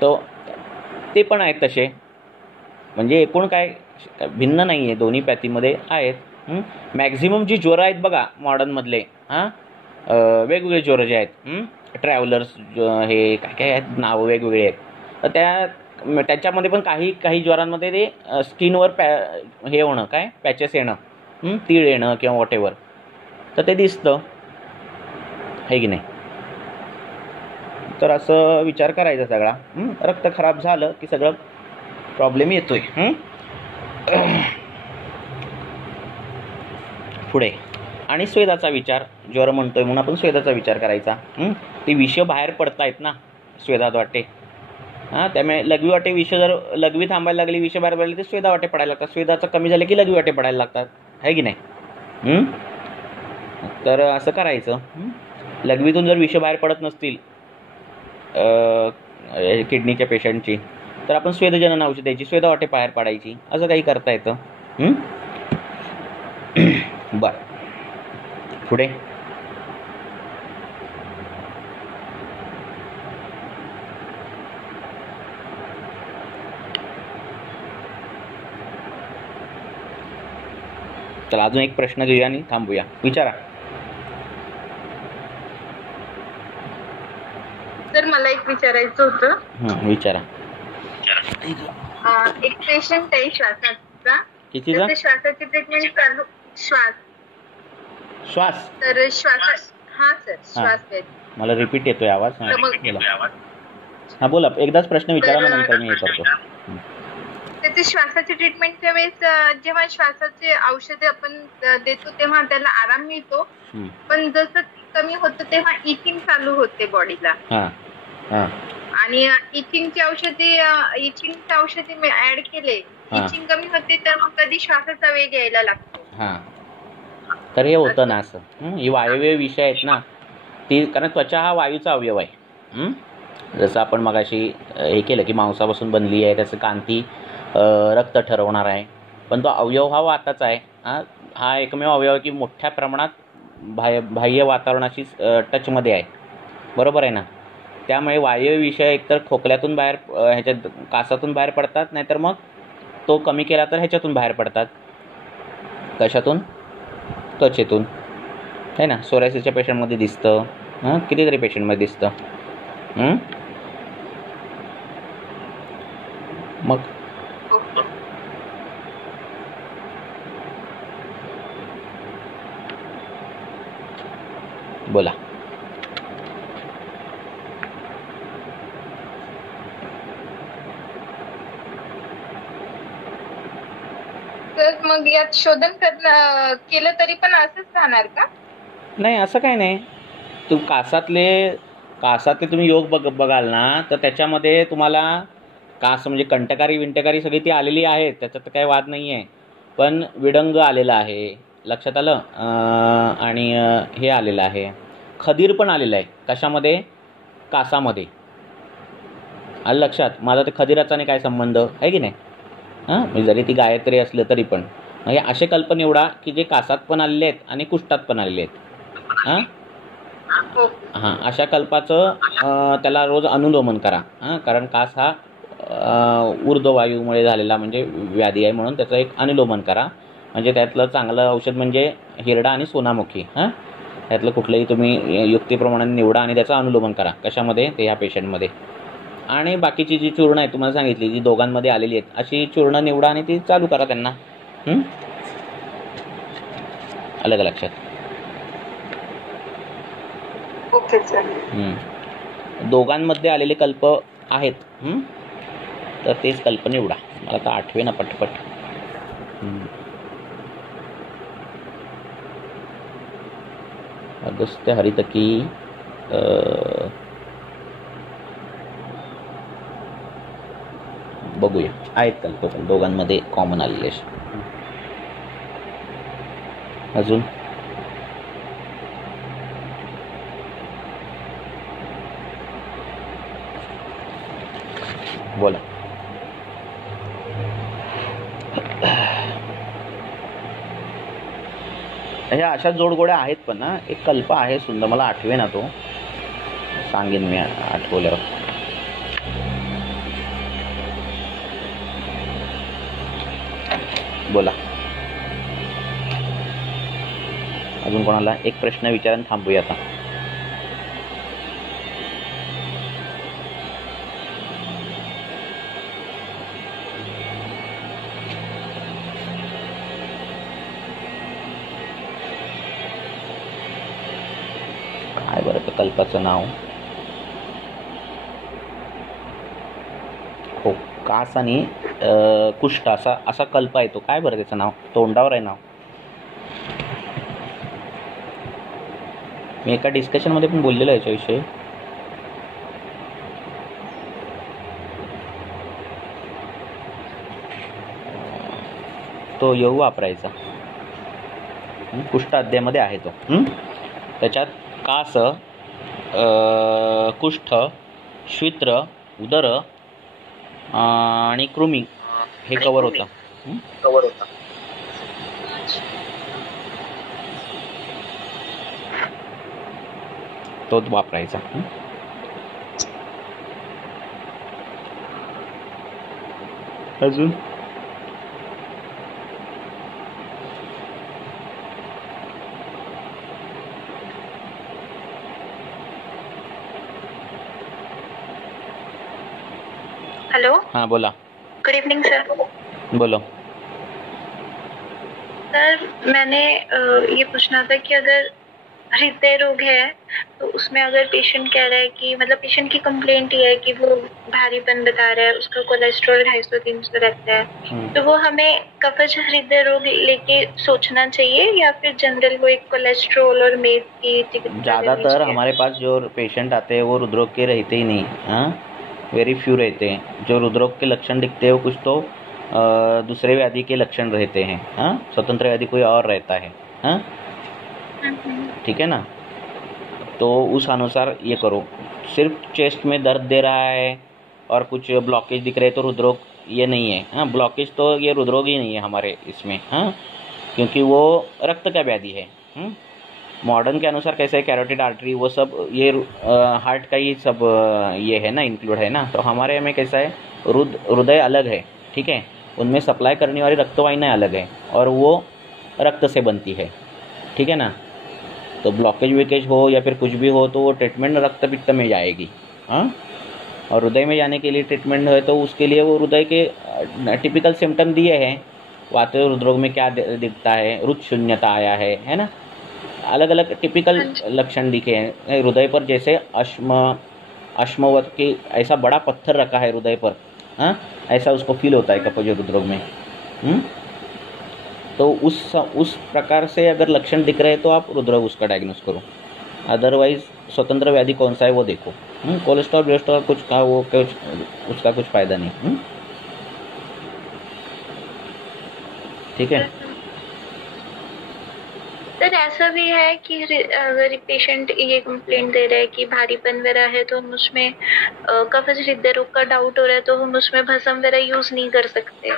तो ते पण आहेत तसे. म्हणजे एकूण काय भिन्न नाही आहे, दोन्ही पॅथीमध्ये आहेत. मॅक्झिमम जी ज्वर आहेत बघा मॉडर्नमधले, वेगवेगळे ज्वर जे आहेत, ट्रॅव्हलर्स हे काय काय आहेत नावं वेगवेगळे आहेत, तर त्याच्यामध्ये पण काही ज्वरांमध्ये ते स्किनवर हे होणं, काय पॅचेस येणं, तीळ येणं किंवा वॉटेवर, तर ते दिसतं आहे की नाही. तर असं विचार करायचा सगळा. रक्त खराब झालं की सगळं प्रॉब्लेम येतोय. पुढे आणि स्वेदाचा विचार, ज्वर म्हणतोय म्हणून आपण स्वेदाचा विचार करायचा. ती विष बाहेर पडतायत ना स्वेदात वाटे, त्यामुळे लघवी वाटे विष जर लघवी थांबायला लागली, विष बाहेर पडले, ते स्वेदा वाटे पडायला लागतात. स्वेदाचं कमी झालं की लघवी वाटे पडायला लागतात, आहे की नाही. तर असं करायचं. लघवीतून जर विष बाहेर पडत नसतील किडनीच्या पेशंटची, तर आपण स्वेदजनन औषध द्यायची, स्वेदा वाटे बाहेर पाडायची, असं काही करता येतं. बर, पुढे चला अजून एक प्रश्न घेऊया आणि थांबूया. विचारा. सर मला एक विचारायचं होतं. विचारा. एक पेशंट आहे श्वासाचा, कितीचा? श्वासाची ट्रीटमेंट चालू, श्वास, तर श्वास, हा सर श्वास आहे. मला रिपीट येतोय आवाज. हा बोला, एकदाच प्रश्न विचारा, मग नंतर मी हे करतो. त्याची श्वासाची ट्रीटमेंटच्या वेळेस जेव्हा श्वासाचे औषधे आपण देतो तेव्हा त्याला आराम मिळतो, पण जसं कमी होतं तेव्हा इचिंग चालू होते बॉडीला, आणि इचिंगचे औषधी मी ऍड केले, इचिंग कमी होते, तर मग कधी श्वासाचा वेग यायला लागतो. तर हे होतं ना असं, ही वायव्य विषय आहेत ना ती, कारण त्वचा हा वायूचा अवयव आहे. जसं आपण मगाशी हे केलं की मांसापासून बनली आहे, त्याचं कांती रक्त ठरवणार आहे, पण तो अवयव हा वाताचा आहे. हा एकमेव अवयव की मोठ्या प्रमाणात बाह्य वातावरणाशी टचमध्ये आहे, बरोबर आहे ना. त्यामुळे वायव्य विषय एकतर खोकल्यातून बाहेर, ह्याच्यात कासातून बाहेर पडतात, नाहीतर मग तो कमी केला तर ह्याच्यातून बाहेर पडतात. कशातून? त्वचेतून, आहे ना. सोरायसिसच्या पेशंटमध्ये दिसतं, कितीतरी पेशंटमध्ये दिसतं. मग बोला. तर मग यात शोधन केलं तरी पण असंच राहणार का? नाही, असं काही नाही. तू कासातले तुम्ही योग बघाल ना, तर त्याच्यामध्ये तुम्हाला कास म्हणजे कंटकारी सगळी ती आलेली आहेत, त्याच्यात काही वाद नाही आहे. पण विडंग आलेला आहे, लक्षात आलं, आणि हे आलेलं आहे, खदीर पण आलेलं आहे. कशामध्ये? कासामध्ये. आलं लक्षात? माझा ते खदिराचा नाही काय संबंध आहे की नाही. म्हणजे जरी ती गायत्री असलं तरी पण म्हणजे असे कल्प निवडा की जे कासात पण आलेले आहेत आणि कुष्ठात पण आलेले आहेत. अशा कल्पाचं त्याला रोज अनुलोमन करा. कारण कास हा ऊर्ध्ववायूमुळे झालेला म्हणजे व्याधी आहे, म्हणून त्याचं एक अनुलोमन करा. म्हणजे त्यातलं चांगलं औषध म्हणजे हिरडा आणि सोनामुखी. त्यातलं कुठलंही तुम्ही युक्तीप्रमाणे निवडा आणि त्याचं अनुलोमन करा. कशामध्ये? ते ह्या पेशंटमध्ये. आणि बाकीची जी चूर्ण आहे तुम्हाला सांगितली, जी दोघांमध्ये आलेली आहेत, अशी चूर्ण निवडा आणि ती चालू करा त्यांना. आलं का लक्षात? Okay sir. दोघांमध्ये आलेले कल्प आहेत, तर तेच कल्प निवडा. मला तर आठवे ना पटपट. अगस्त्य हरितकी, बघूया. आहेत कल्प पण दोघांमध्ये कॉमन आलेले. अजून बोला. ह्या अशा जोडगोड्या आहेत पण ना. एक कल्प आहे सुंदर, मला आठवे ना तो, सांगेन मी आठवल्यावर. बोला. अजून कोणाला एक प्रश्न विचारून थांबूया आता. काय बरं त्या कल्पाचं नाव? हो, कास आणि कुष्ठ असा कल्प आहे तो. काय बरं त्याचं नाव? तोंडावर आहे नाव. मी एका डिस्कशनमध्ये पण बोललेलो आहे याच्याविषयी. तो योग वापरायचा. कुष्ठ अध्यायामध्ये आहे तो. त्याच्यात कास, कुष्ठ, श्वित्र, उदर आणि कृमी हे कवर होतं. तोच वापरायचा. अजून हेलो. हाँ बोला. Good evening sir. बोलो. सर मैंने ये पूछना था कि अगर हृदय रोग है तो उसमें अगर पेशेंट कह रहा है कि मतलब पेशेंट की कंप्लेंट ये है कि वो भारीपन बता रहा है, उसका कोलेस्ट्रॉल 250-300 रहता है, तो वो हमें कफज हृदय रोग लेके सोचना चाहिए या फिर जनरल वो एक कोलेस्ट्रॉल और मेद की चिकित्सा? ज़्यादातर हमारे पास जो पेशेंट आते हैं वो हृदरोग के रहते ही नहीं. हाँ, वेरी फ्यू रहते हैं. जो हृदरोग के लक्षण दिखते हैं वो कुछ तो दूसरे व्याधि के लक्षण रहते हैं. हाँ, स्वतंत्र व्याधि कोई और रहता है. हाँ, ठीक है ना. तो उस अनुसार ये करो. सिर्फ चेस्ट में दर्द दे रहा है और कुछ ब्लॉकेज दिख रहे हैं तो हृदरोग ये नहीं है. हाँ, ब्लॉकेज तो ये हृदरोग ही नहीं है हमारे इसमें. हाँ, क्योंकि वो रक्त का व्याधि है. मॉडर्न के अनुसार कैसे है, कैरोटिड आर्टरी वो सब ये हार्ट का ही सब ये है ना, इंक्लूड है ना. तो हमारे में कैसा है, हृदय अलग है. ठीक है, उनमें सप्लाई करने वाली रक्तवाहिनियाँ अलग है और वो रक्त से बनती है. ठीक है ना. तो ब्लॉकेज विकेज हो या फिर कुछ भी हो तो वो ट्रीटमेंट रक्त पित्त में जाएगी. हाँ, और हृदय में जाने के लिए ट्रीटमेंट है तो उसके लिए वो हृदय के टिपिकल सिम्टम दिए हैं. वातज हृदरोग में क्या दिखता है, रुच शून्यता आया है ना. अलग अलग टिपिकल लक्षण दिखे हैं. हृदय पर जैसे अश्मवत के ऐसा बड़ा पत्थर रखा है हृदय पर. हाँ, ऐसा उसको फील होता है कफज हृदरोग में. तो उस प्रकार से अगर लक्षण दिख रहे हैं तो आप हृदरोग उसका डायग्नोस करो. अदरवाइज स्वतंत्र व्याधि कौन सा है वो देखो. कोलेस्ट्रॉल कुछ का वो कुछ उसका कुछ फायदा नहीं. ठीक है. सर ऐसा भी है कि अगर पेशेंट ये कंप्लेंट दे रहा है कि भारीपन वगैरह है तो हम उसमें कफज हृदय रोग का डाउट हो रहा है तो हम उसमें भस्म वगैरह यूज नहीं कर सकते,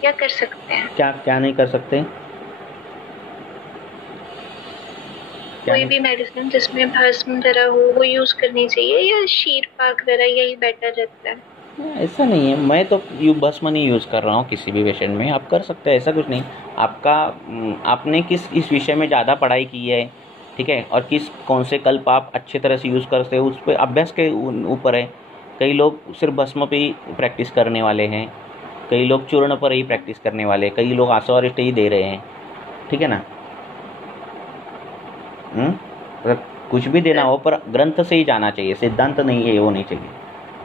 क्या कर सकते हैं? क्या नहीं कर सकते? कोई भी मेडिसिन जिसमें भस्म वगैरह हो वो यूज करनी चाहिए या शीर पाक वगैरह यही बेटर रहता है? ऐसा नहीं है. मैं तो भस्म नहीं यूज़ कर रहा हूँ किसी भी पेशेंट में. आप कर सकते हैं, ऐसा कुछ नहीं. आपने इस विषय में ज़्यादा पढ़ाई की है. ठीक है, और कौन से कल्प आप अच्छे तरह से यूज़ करते हो उस पर अभ्यास के ऊपर है. कई लोग सिर्फ भस्म पे ही प्रैक्टिस करने वाले हैं, कई लोग चूर्ण पर ही प्रैक्टिस करने वाले, कई लोग आसवारिष्ट ही दे रहे हैं. ठीक है ना. कुछ भी देना हो पर ग्रंथ से ही जाना चाहिए, सिद्धांत नहीं है वो नहीं चाहिए.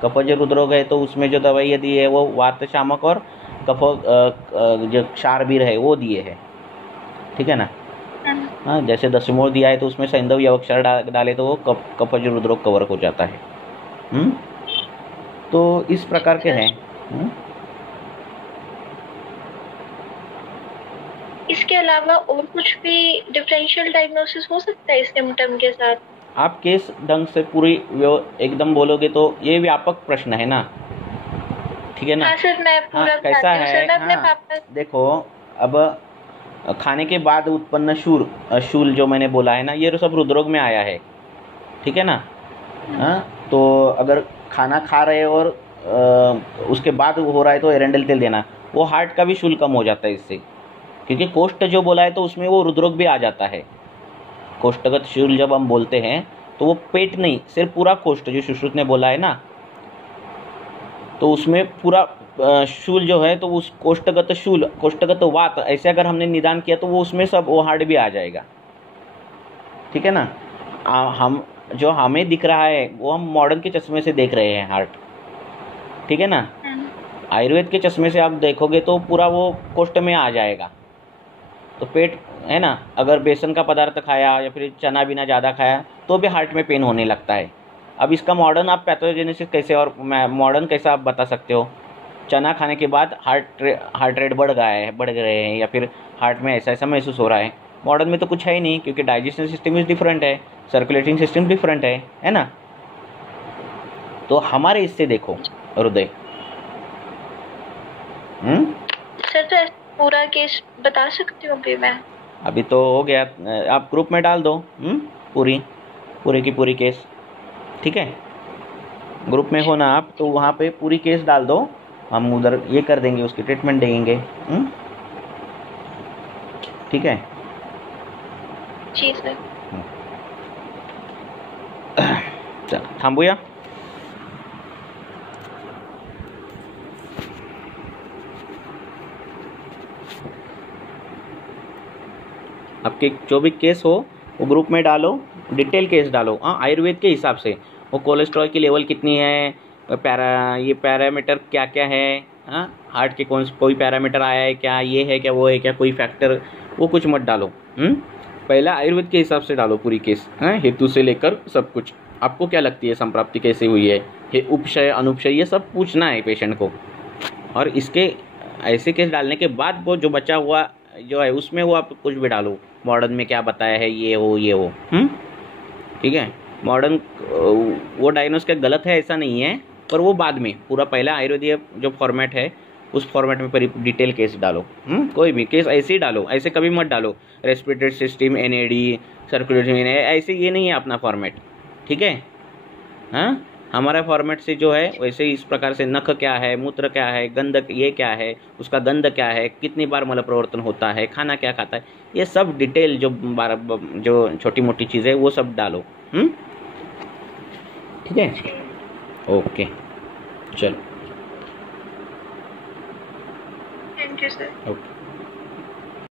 कफज हृदरोग है तो उसमें जो दवाइयाँ दी है वो वात शामक और जो क्षारबीर है वो दिए है. ठीक है ना. हाँ, जैसे दशमोर दिया है तो उसमें सैंधव अवक्षार डाले तो वो कफज हृदरोग कवर हो जाता है. तो इस प्रकार के हैं. इसके अलावा और कुछ भी डिफरेंशियल डायग्नोसिस हो सकता है इस सिम्टम के साथ? आप केस ढंग से पूरी एकदम बोलोगे तो ये व्यापक प्रश्न है ना. ठीक है ना. हाँ सर, मैं पूरा कैसा है. हाँ, देखो अब खाने के बाद उत्पन्न शूल जो मैंने बोला है ना, ये सब हृदरोग में आया है. ठीक है ना. हाँ, तो अगर खाना खा रहे और उसके बाद हो रहा है तो एरेंडल तेल देना, वो हार्ट का भी शूल कम हो जाता है इससे. क्योंकि कोष्ठ जो बोला है तो उसमें वो हृदरोग भी आ जाता है. कोष्ठगत शूल जब हम बोलते हैं तो वो पेट नहीं, सिर्फ पूरा कोष्ठ, जो सुश्रुत ने बोला है ना, तो उसमें पूरा शूल जो है, तो उस कोष्ठगत शूल, कोष्ठगत वात, ऐसे अगर हमने निदान किया तो वो उसमें सब वो हार्ट भी आ जाएगा। ठीक है ना। हम जो हमें दिख रहा है वो हम मॉडर्न के चश्मे से देख रहे हैं हार्ट, ठीक है ना। आयुर्वेद के चश्मे से आप देखोगे तो पूरा वो कोष्ठ में आ जाएगा। तो पेट है ना, अगर बेसन का पदार्थ खाया या फिर चना बिना ज़्यादा खाया तो भी हार्ट में पेन होने लगता है। अब इसका मॉडर्न आप पैथोजेनेसिस कैसे और मॉडर्न कैसा आप बता सकते हो? चना खाने के बाद हार्ट रेट बढ़ गए हैं या फिर हार्ट में ऐसा महसूस हो रहा है। मॉडर्न में तो कुछ है ही नहीं, क्योंकि डाइजेशन सिस्टम इज डिफरेंट है, सर्कुलेटिंग सिस्टम डिफरेंट है ना। तो हमारे इससे देखो हृदय। सर तो पूरा केस बता सकती हूँ अभी मैं? अभी तो हो गया, आप ग्रुप में डाल दो पूरी की पूरी केस, ठीक है। ग्रुप में हो ना आप, तो वहाँ पे पूरी केस डाल दो, हम उधर ये कर देंगे, उसकी ट्रीटमेंट देंगे। ठीक है जी सर। चल थांबूया। आपके जो भी केस हो वो ग्रुप में डालो, डिटेल केस डालो। हाँ, आयुर्वेद के हिसाब से वो कोलेस्ट्रॉल की लेवल कितनी है, ये पैरामीटर क्या क्या है, हाँ, हार्ट के कोई पैरामीटर आया है क्या, ये है क्या, वो है क्या, कोई फैक्टर, वो कुछ मत डालो। पहले आयुर्वेद के हिसाब से डालो पूरी केस, हाँ, हेतु से लेकर सब कुछ। आपको क्या लगती है संप्राप्ति कैसे हुई है, उपशय अनुपशय, ये सब पूछना है पेशेंट को। और इसके ऐसे केस डालने के बाद वो जो बचा हुआ जो है उसमें वो आप कुछ भी डालो, मॉडर्न में क्या बताया है, ये हो। ठीक है। मॉडर्न वो डायग्नोस का गलत है ऐसा नहीं है, पर वो बाद में, पूरा पहला आयुर्वेदीय जो फॉर्मेट है उस फॉर्मेट में पर डिटेल केस डालो। कोई भी केस ऐसे ही डालो, ऐसे कभी मत डालो रेस्पिरेटरी सिस्टम, एनएडी, सर्कुलेटरी, ऐसे ये नहीं है अपना फॉर्मेट, ठीक है। हाँ, हमारा फॉर्मेट से जो है वैसे ही इस प्रकार से नख क्या है, मूत्र क्या है, गंध ये क्या है, उसका गंध क्या है, कितनी बार मल प्रवर्तन होता है, खाना क्या खाता है, ये सब डिटेल जो छोटी मोटी चीज़ें वो सब डालो। ठीक है, ओके, चलो, थैंक यू सर। ओके।